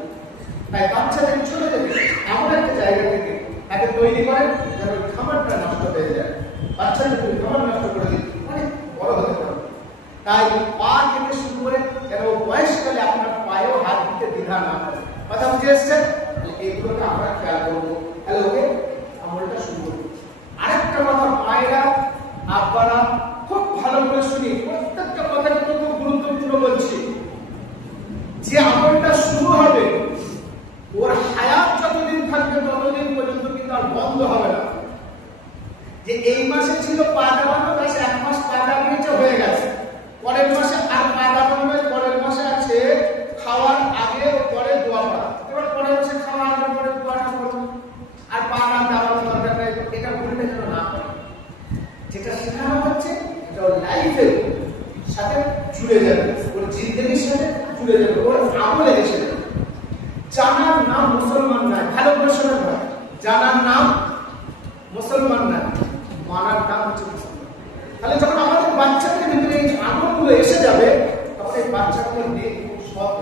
তাই বাচ্চাদের ছোট থেকে এমন একটা জায়গা থেকে তাকে তৈরি করেন যেন ওই খামারটা নষ্ট হয়ে যায়। বাচ্চাদের যদি খামার নষ্ট করে দিন অনেক বড় হতে পারে। তাই পা থেকে শুরু করে যেন বয়সকালে আপনার পায়েও হাত দিতে দ্বিধা না করে। কথা বুঝে এসছেন? এইগুলোকে আমরা খেয়াল করবো। তাহলে ওকে আমলটা শুরু করবো। আরেকটা কথা, মায়েরা আব্বারা খুব ভালো করে শুনি, প্রত্যেকটা কথা কিন্তু খুব গুরুত্বপূর্ণ বলছি। যে আমলটা শুরু হবে ওর হায়াত যতদিন থাকবে ততদিন পর্যন্ত কিন্তু আর বন্ধ হবে না। যে এই মাসে ছিল পা দাবানো, ব্যাস 1 মাস পা দাবিয়েছে হয়ে গেছে, পরের মাসে আর পা দাবানো নয়, পরের মাসে আছে খাওয়ার আগে ও পরে দোয়া করা। এবার পরের মাসে খাওয়ার আগে পরে দোয়াটা করবো, আর পা না দাবানো দরকার নেই। এটা ভুলটা যেন না করে। যেটা শেখানো হচ্ছে এটা ওর লাইফের সাথে জুড়ে যাবে, ওর জিন্দেগির সাথে জুড়ে যাবে, ওর আমলে এসে যাবে। জানার নাম মুসলমান নয়, ভালো করে শোনেন ভাই, জানার নাম মুসলমান নয়, মানার নাম হচ্ছে মুসলমান। তাহলে যখন আমাদের বাচ্চাদের ভিতরে এই আমলগুলো এসে যাবে, তখন এই বাচ্চাগুলো নিয়ে খুব সৎ,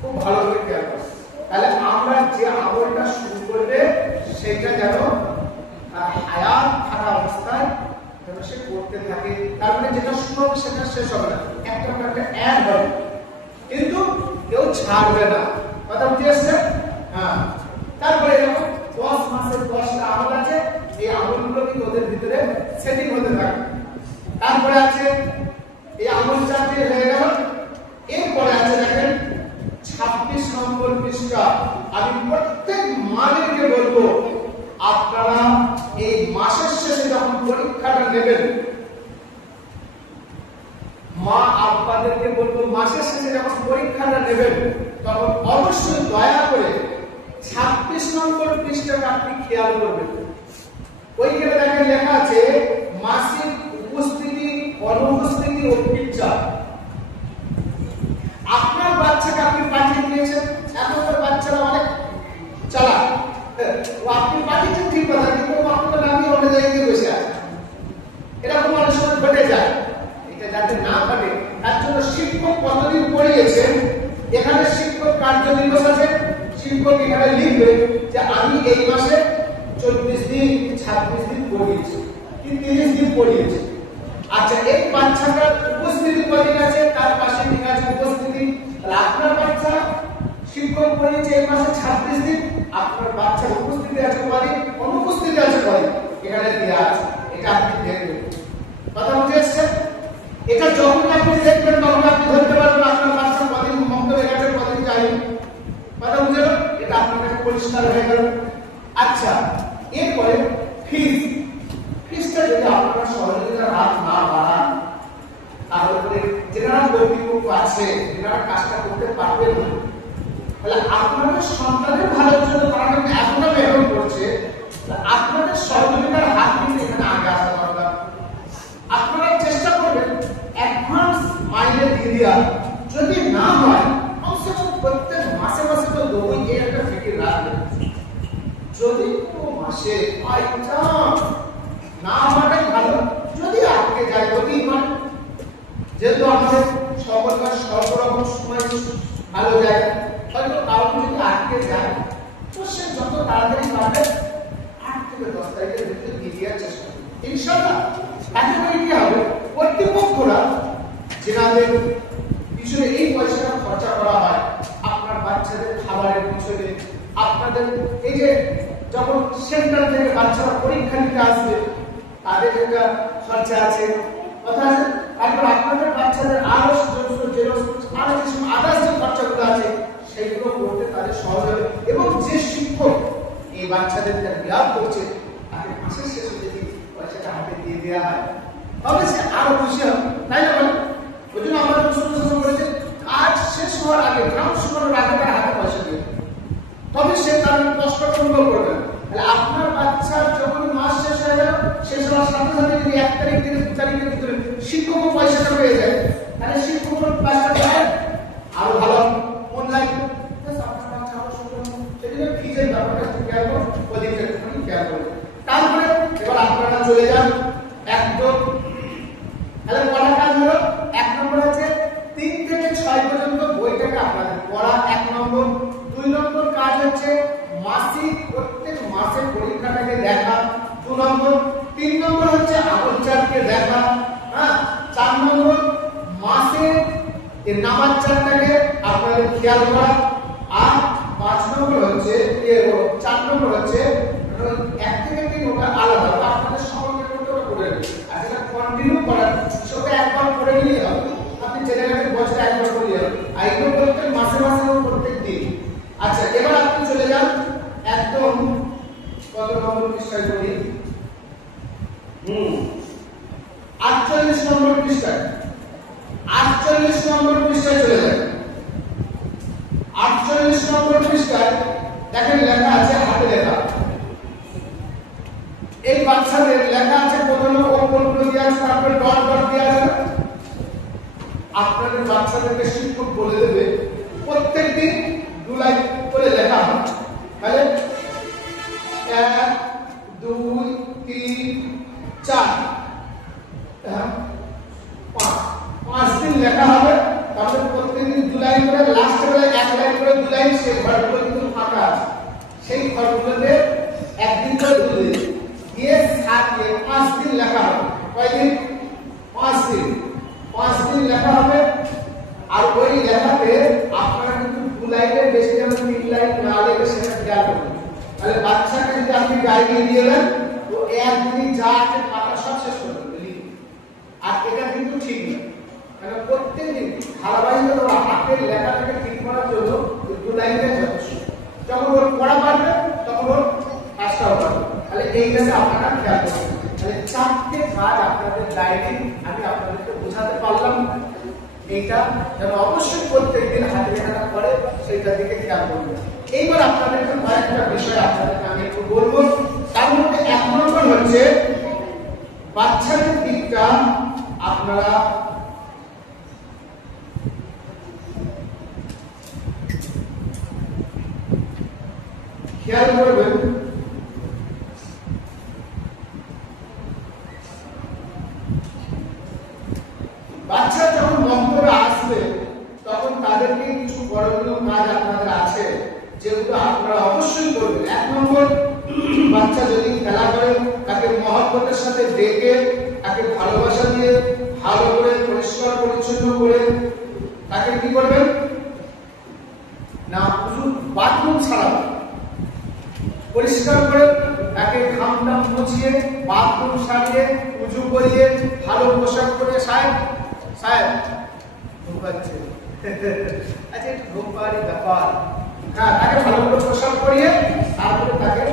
খুব ভালো করে খেয়াল করবে। তাহলে আমরা যে আমলটা শুরু করবে সেটা যেন হায়াত থাকা অবস্থায় যেন সে করতে থাকে। তারপরে যেটা শুরু হবে সেটা শেষ হবে না, একটা অ্যাড হবে, কিন্তু কেউ ছাড়বে না। কথা বুঝে আসছে? হ্যাঁ। তারপরে এরকম 10 মাসের 10টা আমল আছে, এই আমলগুলো কিন্তু ওদের ভিতরে সেটিং হতে থাকে। তারপরে আছে এই আমল চারটি হয়ে গেল। এরপরে আছে দেখেন 26 নম্বর পৃষ্ঠা। আমি প্রত্যেক মাদেরকে বলবো আপনারা এই মাসের শেষে যখন পরীক্ষাটা নেবেন, মা আব্বাদেরকে বলবো মাসের শেষে যখন পরীক্ষাটা নেবেন তখন অবশ্যই দয়া করে 26 নম্বর পৃষ্ঠাটা আপনি খেয়াল করবেন। ওইখানে দেখেন লেখা আছে মাসিক উপস্থিতি, অনুপস্থিতি ও পিকচার। আপনার বাচ্চাকে আপনি পাঠিয়ে দিয়েছেন, এখনকার বাচ্চারা অনেক চালাক, আপনি পাঠিয়েছেন ঠিক কথা, কিন্তু আপনার নামই অন্য জায়গায় বসে আছে। এরকম অনেক সময় ঘটে যায়। এটা যাতে না ঘটে তার জন্য শিক্ষক কতদিন পড়িয়েছেন, এখানে শিক্ষক কার্য দিবস আছে, শিক্ষক এখানে লিখবে যে আমি এই মাসে 24 দিন 26 দিন পড়িয়েছি কি 30 দিন পড়িয়েছি। আচ্ছা, এই বাচ্চাটার উপস্থিতি কদিন আছে তার পাশে ঠিক আছে উপস্থিতি। তাহলে আপনার বাচ্চা শিক্ষক পড়িয়েছে এই মাসে 26 দিন, আপনার বাচ্চার উপস্থিতি আছে কদিন, অনুপস্থিতি আছে কদিন, এখানে দেওয়া আছে। এটা আপনি দেখবেন। কথা বুঝে এসছে? এটা যখন আপনি দেখবেন তখন আপনি ধরতে পারবেন আপনার বাচ্চা কদিন মন্তব্য গেছে কদিন যায়নি। কথা বুঝে গেল? এটা আপনার কাছে পরিষ্কার হয়ে গেল। আচ্ছা, এরপরে ফিসটা যদি আপনারা সহযোগিতার হাত না বাড়ান তাহলে যেনারা কর্তৃপক্ষ আছে যেনারা কাজটা করতে পারবেন না, তাহলে আপনাদের সন্তানের ভালোর জন্য তারা কিন্তু এতটা মেহনত করছে, আপনাদের সহযোগিতার হাত কিন্তু এখানে আগে আসা দরকার। আপনারা চেষ্টা করবেন অ্যাডভান্স মাইনে দিয়ে দেওয়ার, যদি না হয় অবশ্যই রাখবেন। যদি কোনো মাসে বাই চান্স না হওয়াটাই ভালো, যদি আটকে যায় হতেই পারে, যেহেতু আমাদের সকলকার সর্বরকম সময় ভালো যায়, হয়তো কাউকে যদি আটকে যায় তো সে যত তাড়াতাড়ি পারবে 8 থেকে 10 তারিখের ভিতরে দিয়ে দেওয়ার চেষ্টা করবে ইনশাআল্লাহ। তাতে করে কি হবে, কর্তৃপক্ষরা যেনাদের পিছনে এই পয়সাটা খরচা করা হয়, আপনার বাচ্চাদের খাবারের পিছনে, আপনাদের এই যে যখন সেন্টার থেকে বাচ্চারা পরীক্ষা দিতে আসবে তাদের একটা খরচা আছে, কথা আছে, তারপর আপনাদের বাচ্চাদের আরো আরো যে আদার্স যে খরচাগুলো আছে সেইগুলো করতে তাদের সহজ হবে। এবং যে শিক্ষক এই বাচ্চাদের বিয়ার করছে তাকে মাসের শেষে যদি পয়সাটা হাতে দিয়ে দেওয়া হয় তবে সে আরো খুশি হবে, তাই না বলেন? ওই জন্য আমরা শুরু করেছে কাজ শেষ হওয়ার আগে, গ্রাউন্ড শুরুর আগে তার হাতে পয়সা দেবে, তবে সে তার কষ্ট অনুভব করবে না। তাহলে আপনার বাচ্চার যখন মাস শেষ হয়ে গেল, শেষ হওয়ার সাথে সাথে যদি 1 তারিখ থেকে 2 তারিখের ভিতরে শিক্ষকও পয়সাটা পেয়ে যায়, তাহলে শিক্ষকের কাজটা আরো ভালো মন লাগবে। আপনার বাচ্চা আরো সুন্দর, সেজন্য ফিজের ব্যাপারটা খেয়াল করুন, ওদিকটা একটু খেয়াল করুন। তারপরে এবার আপনারা চলে যান একদম, তাহলে কটা কাজ হলো? 1 নম্বর আছে 3 থেকে 6 পর্যন্ত বইটাকে আপনাদের পড়া 1 নম্বর। 2 নম্বর কাজ হচ্ছে মাসিক প্রত্যেক মাসে পরীক্ষাটাকে দেখা 2 নম্বর। 3 নম্বর হচ্ছে আগরচারকে দেখা, হ্যাঁ। 4 নম্বর মাসে এই নামাজ চারটাকে আপনাদের খেয়াল করা। আর 5 নম্বর হচ্ছে 4 নম্বর হচ্ছে 1 থেকে 3 ওটা আলাদা, আপনাদের সকলকে করতে করে নেবেন। আর যেটা কন্টিনিউ করার সেটা একবার করে নিলেই হবে, আপনি জেনে গেছেন বছরে একবার করে হবে, আইগুলো প্রত্যেক মাসে মাসে প্রত্যেক দিন। আচ্ছা, এবার আপনি চলে যান একদম কত নম্বর পৃষ্ঠায় করি, 48 নম্বর পৃষ্ঠায়, 48 নম্বর পৃষ্ঠায় চলে যান। 48 নম্বর পৃষ্ঠায় দেখেন লেখা আছে, হাতে লেখা, এই বাচ্চাদের লেখা আছে প্রথমে অঙ্কগুলো দেওয়া আছে, তারপরে ডট ডট দেওয়া আছে। আপনাদের বাচ্চাদেরকে শিক্ষক বলে দেবে প্রত্যেকদিন 2 লাইন করে লেখা হবে, তাহলে 1 2 3 4 5 দিন লেখা হবে। তারপরে প্রত্যেকদিন 2 লাইন করে, লাস্টে বেলা 1 লাইন করে 2 লাইন, সেই ঘরগুলো কিন্তু ফাঁকা আছে, সেই ঘরগুলোতে একদিন করে 2 দিন দিয়ে 5 দিন লেখা হবে। কয়দিন? 5 দিন। 5 দিন লেখা হবে। আর ওই লেখাতে আপনারা কিন্তু 2 লাইনের বেশি যেন 3 লাইন না লেখে সেটা খেয়াল করবেন। তাহলে বাচ্চাকে যদি আপনি গাইডে দিয়ে দেন তো একদিনই যা আছে খাতা সব শেষ করে দেবে। আর এটা কিন্তু ঠিক না, কারণ প্রত্যেকদিন ধারাবাহিকভাবে হাতের লেখাটাকে ঠিক করার জন্য 2 লাইনটা যথেষ্ট। যখন ওর পড়া পারবে তখন ওর কাজটাও পারবে। তাহলে এইটাকে আপনারা খেয়াল করবেন। তাহলে 4টে কাজ আপনাদের গাইডে আমি আপনাদেরকে বোঝাতে পারলাম। এইটা যেন অবশ্যই প্রত্যেকদিন হাতে লেখাটা করে সেইটার দিকে খেয়াল করবেন। এইবার আপনাদেরকে কয়েকটা বিষয় আপনাদেরকে আমি একটু বলবো। তার মধ্যে 1 নম্বর হচ্ছে বাচ্চাদের দিকটা আপনারা খেয়াল করবেন। বাচ্চা যখন মন্তব্যে আসবে তখন তাদেরকে কিছু করণীয় কাজ আপনাদের আছে যেগুলো আপনারা অবশ্যই করবেন। 1 নম্বর, বাচ্চা যদি খেলা করে তাকে মহব্বতের সাথে ডেকে তাকে ভালোবাসা দিয়ে ভালো করে পরিষ্কার পরিচ্ছন্ন করে তাকে কি করবেন না, বাথরুম ছাড়াবেন, পরিষ্কার করে তাকে ঘামটা মুছিয়ে বাথরুম সারিয়ে উজু করিয়ে ভালো পোশাক পরে সাহেব ঢোকাচ্ছে আচ্ছা একটু ঢোকারই ব্যাপার, হ্যাঁ, তাকে ভালো করে পোশাক পরিয়ে তারপরে তাকে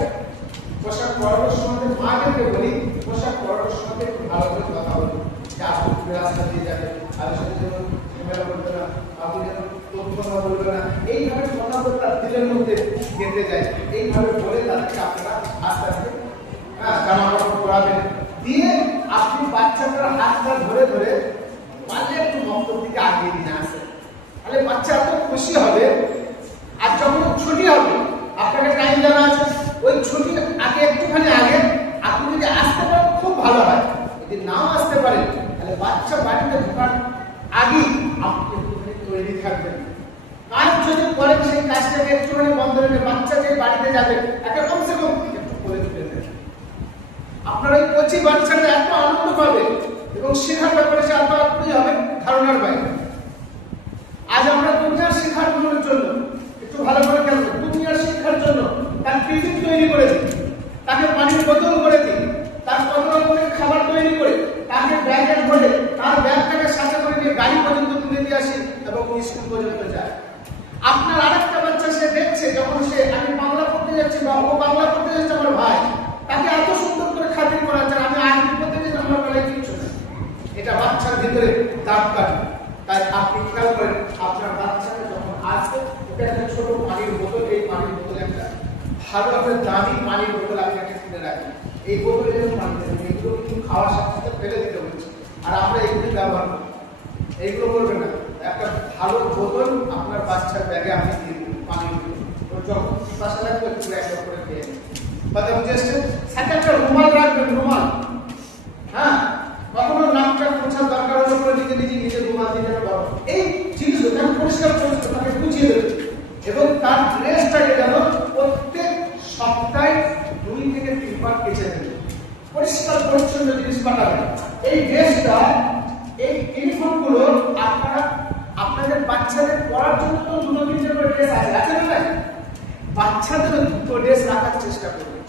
পোশাক পরানোর সময় মাকে বলি পোশাক পরানোর সময় একটু ভালো করে কথা বলুন যে আপনি রাস্তা দিয়ে যাবেন, আর সাথে যেন ঝামেলা করবে না, আপনি যেন কথা বলবে না, এইভাবে কথা বলে তার দিলের মধ্যে গেঁথে যায়। এইভাবে বলে তাদেরকে আপনারা আস্তে আস্তে জামা কাপড় পরাবেন, দিয়ে আপনি বাচ্চাটার হাতটা ধরে ধরে পারলে একটু মক্তব দিকে আগিয়ে নিয়ে আসেন, তাহলে বাচ্চা এত খুশি হবে। আর যখন ছুটি হবে আপনি বাচ্চাকে একটুখানি বন্ধ রেখে বাচ্চা যে বাড়িতে যাবে একটা কমসে কম একটু করে তুলে দেবে। আপনার ওই কচি বাচ্চাটা এত আনন্দ পাবে এবং শেখার ব্যাপারে সে এত আগ্রহী হবে ধারণার বাইরে। আজ আমরা দুনিয়ার শিক্ষার জন্য একটু ভালো করে খেয়াল করব, দুনিয়ার শিক্ষার জন্য তার টিফিন তৈরি করে দিই, তাকে পানির বোতল করে দিই, তার কত রকমের খাবার তৈরি করে তাকে ব্যাগে ভরে তার ব্যাগটাকে সাথে করে নিয়ে গাড়ি পর্যন্ত তুলে দিয়ে আসি এবং স্কুল পর্যন্ত যায়। আপনার আরেকটা বাচ্চা সে দেখছে যখন সে আমি বাংলা পড়তে যাচ্ছি বা ও বাংলা পড়তে যাচ্ছে আমার ভাই, তাকে এত সুন্দর করে খাতির করা যায় আমি আরবি পড়তে যাচ্ছি আমার বেলায় কিচ্ছু না, এটা বাচ্চার ভিতরে দাগ কাটে। তাই আপনি খেয়াল করেন আপনার বাচ্চাকে যখন আসবে ওকে একটা ছোট পানির বোতল, এই পানির বোতলে একটা ভালো একটা দামি পানির বোতল আপনি একটা কিনে রাখেন, এই বোতলে যেন পানি দেবেন, এগুলো কিন্তু খাওয়ার সাথে সাথে ফেলে দিতে হচ্ছে আর আমরা এগুলো ব্যবহার করি, এইগুলো করবেন না। একটা ভালো বোতল আপনার বাচ্চার ব্যাগে আপনি দিয়ে দিন পানির বোতল, ওর যখন পিপাসা লাগবে একটু এক করে খেয়ে নেবেন। কথা বুঝে এসছেন? সাথে একটা রুমাল রাখবেন, রুমাল, হ্যাঁ, কখনো নাকটা মোছার দরকার হলে পরে নিজে রুমাল দিয়ে যেন ব্যবহার, এই জিনিসগুলো যেন পরিষ্কার পরিচ্ছন্ন তাকে বুঝিয়ে দেবেন এবং তার ড্রেসটাকে যেন প্রত্যেক সপ্তাহে 2 থেকে 3 বার কেচে দেবেন, পরিষ্কার পরিচ্ছন্ন জিনিস পাঠাবেন। এই ড্রেসটা, এই ইউনিফর্মগুলো আপনারা আপনাদের বাচ্চাদের পরার জন্য তো 2-3 করে ড্রেস আছে না, বাচ্চাদের 2 ড্রেস রাখার চেষ্টা করবেন,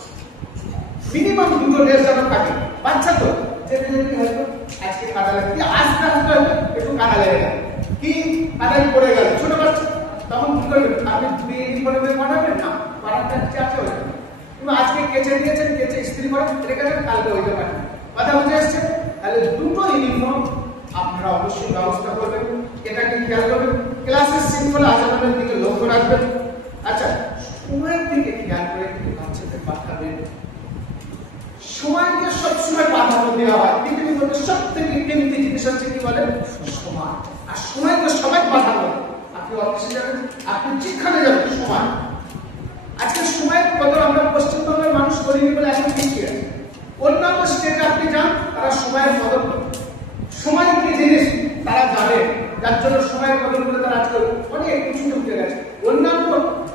মিনিমাম 2 ড্রেস যেন থাকে। বাচ্চা তো যেতে হয়তো আজকে কাদা লাগে, আজকে আসতে হবে একটু কাদা লেগে গেল, কি কাদাই পড়ে গেল, ছোট বাচ্চা তখন কি করবেন আপনি 2 ইউনিফর্মে পাঠাবেন না, পাঠাতে চাচ্ছে হয়ে যাবে, কিন্তু আজকে কেচে দিয়েছেন, কেচে ইস্ত্রি করে রেখেছেন, কালকে হইতে পারে। কথা বুঝে এসছে? তাহলে 2টো ইউনিফর্ম আপনারা অবশ্যই ব্যবস্থা করবেন, এটাকে খেয়াল করবেন। ক্লাসের শৃঙ্খলা আচরণের দিকে লক্ষ্য রাখবেন। আচ্ছা, সময়ের দিকে খেয়াল করে কিন্তু বাচ্চাদের পাঠাবেন। সময়কে সবসময় প্রাধান্য দেওয়া হয়, পৃথিবীর মধ্যে সব থেকে কিমতি জিনিস হচ্ছে কি বলেন সময়, আর সময়কে সবাই প্রাধান্য দেয়। আপনি অফিসে যাবেন, আপনি যেখানে যাবেন সময়, আজকে সময়ের কদর আমরা পশ্চিমবঙ্গের মানুষ করিনি বলে এখন পিছিয়ে আছে। অন্যান্য স্টেটে আপনি যান, তারা সময়ের কদর করে, সময় কি জিনিস তারা জানে, যার জন্য সময়ের কদর করে তারা আজকে অনেক কিছু উঠে গেছে। অন্যান্য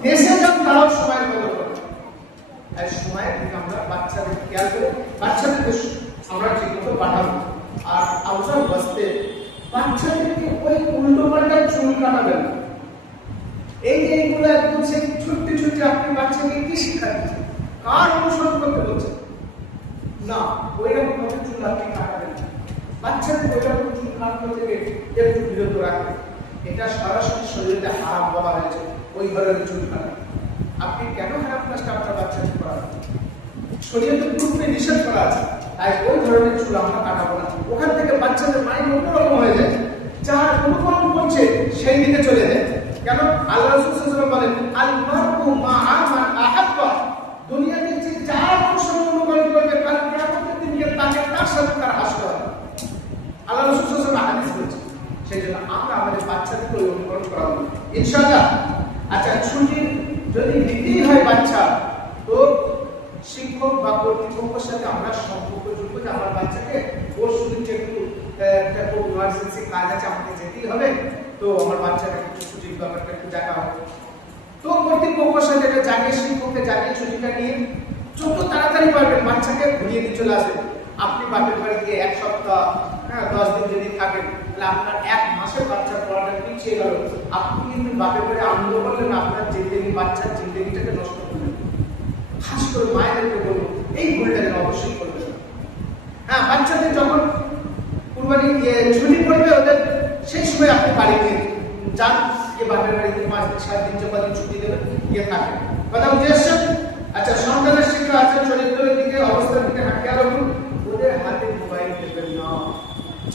দেশে যান, তারাও সময়ের কদর করে। আর সময়ের দিকে আমরা বাচ্চাদের খেয়াল করে বাচ্চাদেরকে আমরা ঠিকমতো পাঠাবো। আর আউটার বসতে বাচ্চাদেরকে ওই উল্টো পাল্টা চুল কাটাবেন না। এই যে এইগুলো একদম সেই ছুটতে ছুটতে আপনি বাচ্চাকে কি শিখাচ্ছেন, কার অনুসরণ করতে বলছেন না, ওইরকম ভাবে চুল আপনি কাটাবেন না। বাচ্চাদের ওইরকম চুল কাটানো থেকে একটু বিরত রাখবেন। এটা সরাসরি শরীরে হারাম বলা হয়েছে ওই ধরনের চুল কাটা। আপনি কেন হারাম কাজটা আপনার বাচ্চাকে করাবেন? শরীয়তে পূর্বে নিষেধ করা আছে, তাই ওই ধরনের চুল আমরা কাটাবো না। ওখান থেকে বাচ্চাদের মাইন্ড অন্যরকম হয়ে যায়, যার অনুকরণ করছে সেই দিকে চলে যায়। কেন? আল্লাহ রাসূল সাল্লাল্লাহু আলাইহি ওয়াসাল্লাম বলেন আল মারউ মা'a মান আহাব্বা, দুনিয়াতে যে যার অনুকরণ করবে কাল কিয়ামতের দিন গিয়ে তাকে তার সাথে তার আসতে হবে। আল্লাহ রাসূল সাল্লাল্লাহু আলাইহি ওয়াসাল্লাম হাদিস বলেছেন, সেজন্য আমরা আমাদের বাচ্চাদেরকে অনুকরণ করাবো ইনশাআল্লাহ। আচ্ছা, ছুটি যদি নিতেই হয় বাচ্চা, তো শিক্ষক বা কর্তৃপক্ষের সাথে আমরা সম্পর্ক যুক্ত, যে আমার বাচ্চাকে ওর শুধু একটু ইমার্জেন্সি কাজ আছে, আমাকে যেতেই হবে, তো আমার বাচ্চাকে একটু ছুটির ব্যাপারটা একটু দেখা হবে। তো কর্তৃপক্ষের সাথে এটা জানিয়ে, শিক্ষককে জানিয়ে ছুটিটা নিয়ে যত তাড়াতাড়ি পারবেন বাচ্চাকে ঘুরিয়ে দিয়ে চলে আসবেন। আপনি বাপের বাড়ি গিয়ে 1 সপ্তাহ, 10 দিন যদি থাকেন, তাহলে আপনার 1 মাসের বাচ্চার পড়াটা পিছিয়ে গেল। আপনি কিন্তু বাপের বাড়ি আনন্দ করলেন, আপনার জিন্দেগি, বাচ্চার জিন্দেগিটাকে নষ্ট করলেন। খাস করে মায়েদেরকে বলবো এই ভুলটা যেন অবশ্যই করবেন। হ্যাঁ, বাচ্চাদের যখন কুরবানি ছুটি পড়বে ওদের, সেই সময় আপনি বাড়ি নিয়ে যান, গিয়ে বাপের বাড়িতে 5 দিন 7 দিন যে কদিন ছুটি দেবেন গিয়ে থাকেন। কথা বুঝে এসছেন? আচ্ছা, সন্তানের শিক্ষা আছে, চরিত্রের দিকে, অবস্থার দিকে খেয়াল রাখুন। ওদের হাতে মোবাইল দেবেন না,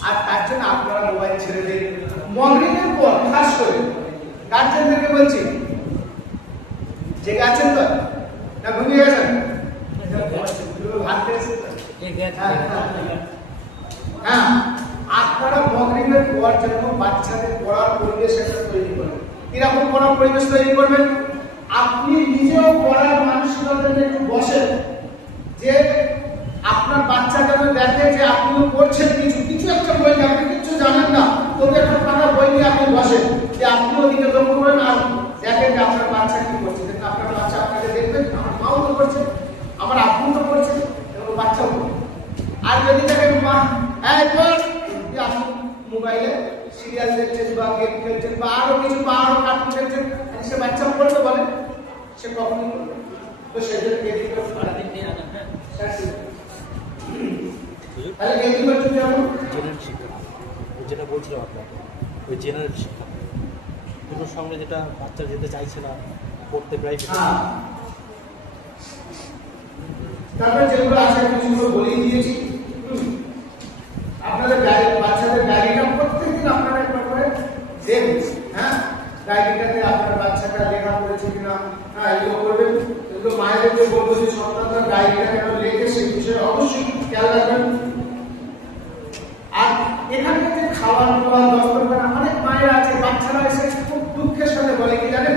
আর তার জন্য আপনারা মোবাইল ছেড়ে দিন। মাগরিবের পর খাস করে গার্জেনদেরকে বলছি, জেগে আছেন তো না ঘুমিয়ে গেছেন? ভাত খেয়েছেন তো? হ্যাঁ, আপনারা মাগরিবের পর যেন বাচ্চাদের পড়ার পরিবেশ একটা তৈরি করবেন। কিরকম পড়ার পরিবেশ তৈরি করবেন? আপনি নিজেও পড়ার মানসিকতা নিয়ে একটু বসেন, যে আপনার বাচ্চা যেন দেখে যে আপনিও পড়ছেন, কিছু একটা বই, আপনি কিছু জানেন না, তবে একটা পাতা বই নিয়ে আপনি বসেন, যে আপনি ওদিকে লক্ষ্য করেন আর দেখেন যে আপনার বাচ্চা কি সে কখনই করবে। তো সেজন্য এদিকে সারাদিন নিয়ে আনা, হ্যাঁ তাহলে এদিকে যেমন জেনারেল শিক্ষা, যেটা বলছিলাম আপনাকে, ওই জেনারেল শিক্ষা দুটোর সঙ্গে যেটা বাচ্চা যেতে চাইছে না পড়তে প্রাইভেট। তারপরে যেগুলো আছে কিছুগুলো বলেই দিয়েছি। আপনাদের বাচ্চাদের ডায়েরিটা প্রত্যেকদিন আপনারা একবার করে দেখুন, হ্যাঁ ডায়েরিটাতে আপনার বাচ্চাটা লেখা করেছে কিনা, হ্যাঁ এগুলো করবেন। এগুলো মায়েদেরকে বলবো যে সন্তানরা ডায়েরিটা কেন লেখে সেই বিষয়ে অবশ্যই খেয়াল রাখবেন। আর এখানে যে খাওয়ার দাওয়া দস্তরখানা, অনেক মায়েরা আছে বাচ্চারা এসে খুব দুঃখের সাথে বলে কি জানেন,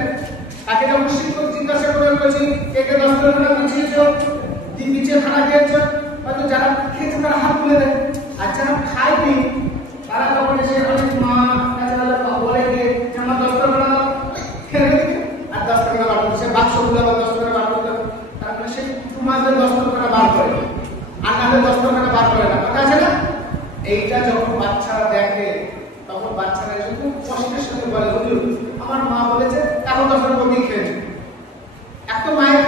তাকে যখন শিক্ষক জিজ্ঞাসা করে বলছি কে কে দস্তরখানা গুছিয়েছ, নিচে খানা খেয়েছ, হয়তো যারা খেয়েছে তারা হাত তুলে দেয়, আর যারা খায়নি তারা তখন এসে অনেক মা বলে যে আমার দস্তরখানা ফেলে দিকে আর দস্তরখানা বার করছে, বাক্সগুলো আবার দস্তরখানা বার করতে, তারপরে সে তোমাদের দস্তরখানা বার করে আর তাদের দস্তরখানা বার করে না, কথা আছে না? এইটা যখন বাচ্চারা দেখে তখন বাচ্চারা এসে খুব কষ্টের সাথে বলে হুজুর আমার মা বলেছে এখন দশটার মধ্যে খেয়েছে। এত মায়ের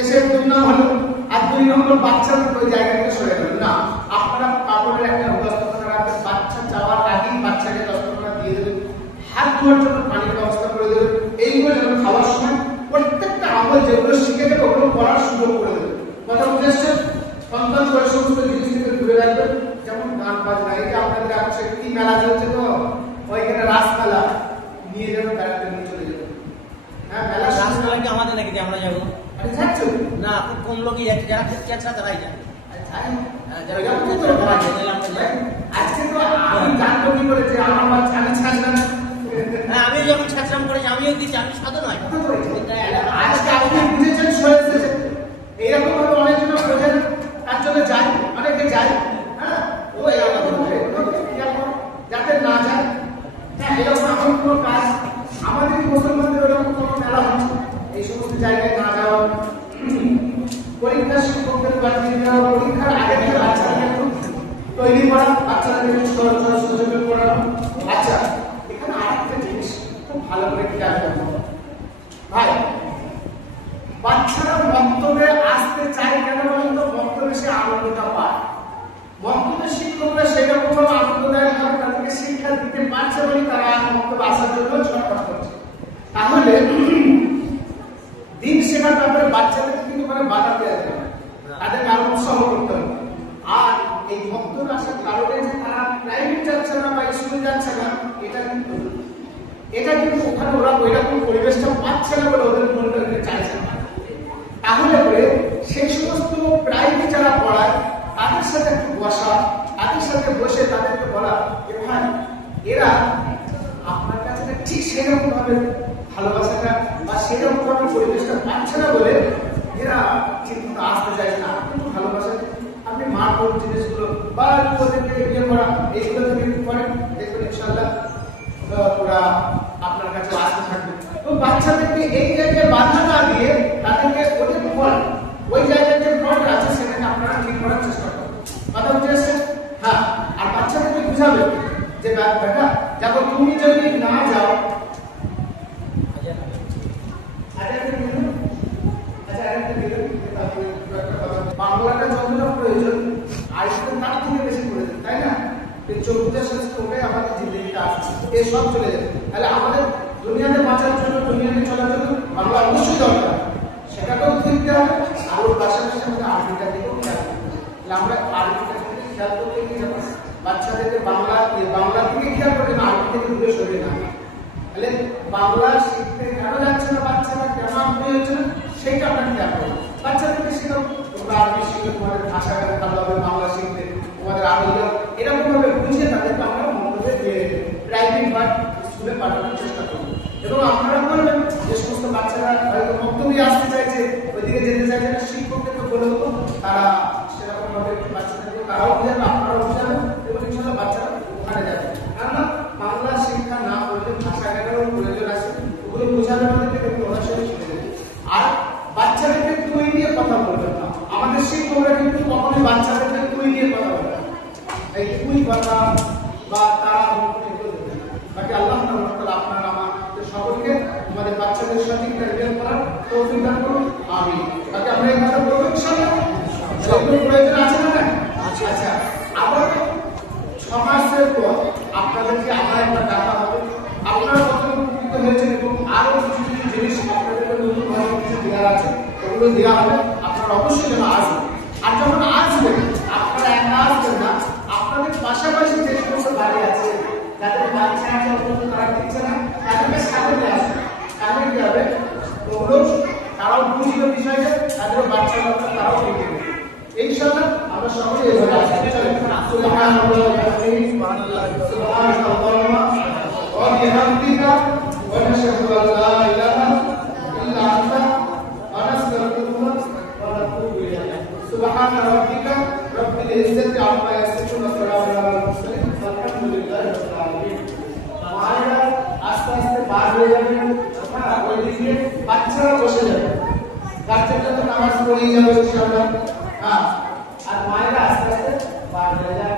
এসে দুর্নাম হলো আর 2 নম্বর বাচ্চাদের ওই জায়গা থেকে সরে গেল না। আপনারা কাপড়ের একটা দস্তরখানা রাখবেন, বাচ্চা যাওয়ার আগেই বাচ্চাকে দস্তরখানা দিয়ে দেবেন, হাত ধোয়ার জন্য পানির ব্যবস্থা করে দেবেন। এইগুলো যেন খাওয়ার সময় প্রত্যেকটা আমল যেগুলো শিখে দেবে ওগুলো করার সুযোগ করে দেবেন। কথা বুঝেছেন? সন্তান ওই সমস্ত জিনিস থেকে দূরে রাখবেন, যেমন গান বাজনা। এই যে আপনাদের আছে কি মেলা চলছে, তো ওইখানে রাসমেলা নিয়ে যাবেন, বেড়াতে নিয়ে চলে যাবেন। হ্যাঁ মেলা রাসমেলা কি আমাদের নাকি যে আমরা যাবো? আরে যাচ্ছ না, খুব কম লোকই যাচ্ছে, যারা খেতে চাচ্ছে তারাই যায়। আজকে তো আমি জানবো কি করে যে আমার বাচ্চা আমি ছাড়লাম। হ্যাঁ আমি যখন ছাত্রাম করেছি আমিও দিচ্ছি, আমি সাধু নয়। আজকে আপনি বুঝেছেন সরে এসেছেন, এইরকম ভাবে অনেকজন বোঝেন তার জন্য যায়, অনেকে যায়। হ্যাঁ ওই যাতে না যায়, হ্যাঁ এরকম এখন কোনো কাজ আমাদের মুসলমানদের ওরকম কোনো মেলা হচ্ছে, এই সমস্ত জায়গায় না যাওয়া, পরীক্ষা শিক্ষকদের বাড়িয়ে দেওয়া, পরীক্ষার আগে থেকে বাচ্চাদেরকে তৈরি করা, বাচ্চাদেরকে সচেতন করানো। আচ্ছা এখানে আরেকটা জিনিস খুব ভালো করে খেয়াল রাখবো ভাই, বাচ্চারা বক্তব্যে আসতে চায় কেন বলেন তো? বক্তব্যে সে আনন্দটা পায়। বক্তব্যের শিক্ষকরা সেরকম ভাবে আনন্দদায়ক ভাবে তাদেরকে শিক্ষা দিতে পারছে বলে তারা বক্তব্য আসার জন্য ছটফট করছে। তাহলে দিন শেখার ব্যাপারে বাচ্চাদের কিন্তু মানে বাধা দেওয়া যাবে না, তাদেরকে আরো উৎসাহ করতে হবে। আর এই বক্তব্য আসার কারণে যে তারা প্রাইভেট যাচ্ছে না বা স্কুল যাচ্ছে না, এটা কিন্তু ওখানে ওরা ওই রকম পরিবেশটা পাচ্ছে না বলে ওদের মনটা চাইছে না। তাহলে করে সেই সমস্ত প্রাইভেট যারা পড়ায় তাদের সাথে একটু বসা, তাদের সাথে বসে তাদেরকে বলা যে ভাই এরা আপনার কাছে ঠিক সেরকম ভাবে ভালোবাসাটা বা সেরকম ভাবে পরিবেশটা পাচ্ছে না বলে এরা ঠিক মতো আসতে চাইছে না। কিন্তু ভালোবাসা আপনি মারপোর জিনিসগুলো বা ওদেরকে বিয়ে করা এইগুলো যদি করেন দেখবেন ইনশাআল্লাহ ওরা আপনার কাছে আসতে থাকবে। তো বাচ্চাদেরকে এই জায়গায় বাধা না দিয়ে তাদেরকে ওদের ফল, ওই জায়গায় যে ফলটা আছে সেটাকে আপনারা ঠিক করার চেষ্টা করুন। কথা বুঝেছে? হ্যাঁ। আর বাচ্চাদেরকে বুঝাবে যে বেটা দেখো তুমি যদি না যাও, বাংলাটা যতটা প্রয়োজন আরেকটা তার থেকে বেশি প্রয়োজন, তাই না? এই 14 সাথে ওটাই আমাদের জিন্দগিটা আসছে, এই সব চলে যাবে। তাহলে আমাদের দুনিয়াতে বাঁচার জন্য, দুনিয়াতে চলার জন্য বাংলা অবশ্যই দরকার, সেটাকেও শিখতে হবে। আর ওর পাশাপাশি আমাদের আরবিটা দিকেও খেয়াল করতে হবে। তাহলে আমরা আরবিটা থেকে খেয়াল করতে গিয়ে যাবো বাচ্চাদেরকে বাংলা থেকে খেয়াল করতে না, আরবি থেকে দূরে সরিয়ে না। তাহলে বাংলা শিখতে কেন যাচ্ছে না বাচ্চারা, কেন আগ্রহী হচ্ছে না, সেইটা আমরা খেয়াল করবো। বাচ্চাদেরকে শেখাবো তোমরা আরবি শিখে তোমাদের ভাষা ভালো হবে, বাংলা শিখতে তোমাদের আরবি এরকম ভাবে বুঝিয়ে তাদেরকে আমরা মন্তব্যে প্রাইভেট বা স্কুলে পাঠানোর চেষ্টা করবো। এবং আপনারা বলবেন যে সমস্ত বাচ্চারা হয়তো বক্তব্যে আসতে চাইছে, ওইদিকে যেতে চাইছে না, শিক্ষকদেরকে বলে দেবো, তারা সেরকম ভাবে বাচ্চাদেরকে তারাও বুঝাবে, আপনারাও বুঝাবেন এবং ইনশাআল্লাহ বাচ্চারা ওখানে যাবে। কেননা বাংলা শিক্ষা না করলে ভাষা জ্ঞানেরও প্রয়োজন আছে, ওগুলো বোঝাবে আমাদেরকে এবং ওরা সেটা শিখে দেবে। আর বাচ্চাদেরকে তুই দিয়ে কথা বলবেন না, আমাদের শিক্ষকরা কিন্তু কখনোই বাচ্চাদেরকে তুই দিয়ে কথা বলবে না, এই তুই কথা বা তারা বাকি আল্লাহ আপনার আমার সকলকে আমাদের বাচ্চাদের সঠিক টার্গেট করার তৌফিক দান করুন, আমিন। তাতে আমরা এই কথা বলবো ইনশাআল্লাহ। সেগুলো প্রয়োজন আছে না? আচ্ছা, আবার 6 মাসের পর আপনাদেরকে আবার একটা ডাকা হবে। আপনারা কতটুকু উপকৃত হয়েছেন এবং আরো কিছু কিছু জিনিস আপনাদেরকে নতুন ভাবে কিছু দেওয়ার আছে, ওগুলো দেওয়া হবে। আপনারা অবশ্যই যেন আসবেন। আর যখন আসবেন, আপনারা একা আসবেন না, আপনাদের পাশাপাশি যে সমস্ত বাড়ি আছে, যাদের বাচ্চা আছে তারা দিচ্ছে না, তাদেরকে সাথে নিয়ে আসবেন। তাহলে কি হবে? ওগুলো তারাও বুঝবে বিষয়টা, তাদেরও বাচ্চা বাচ্চা তারাও দেখে নেবে। ইনশাআল্লাহ আমরা সবাই এইভাবে আসতে চলে। সুবহানাল্লাহি ওয়া বিহামদিহি ওয়া নাশহাদু আল লা ইলাহা ইল্লা আনতা ওয়া নাস্তাগফিরুকা ওয়া নাতুবু ইলাইক। সুবহানা রাব্বিকা রাব্বিল ইজ্জাতি আম্মা ইয়াসিফুন ওয়া সালামুন আলাল মুরসালিন আলহামদুলিল্লাহি রাব্বিল আলামিন। মায়েরা আস্তে আস্তে বার হয়ে যাবেন, ওই দিকে বাচ্চারা বসে যাবে, বাচ্চাটা তো নামাজ পড়েই যাবে ইনশাআল্লাহ। আর মায়েরা আস্তে আস্তে বার হয়ে যায়।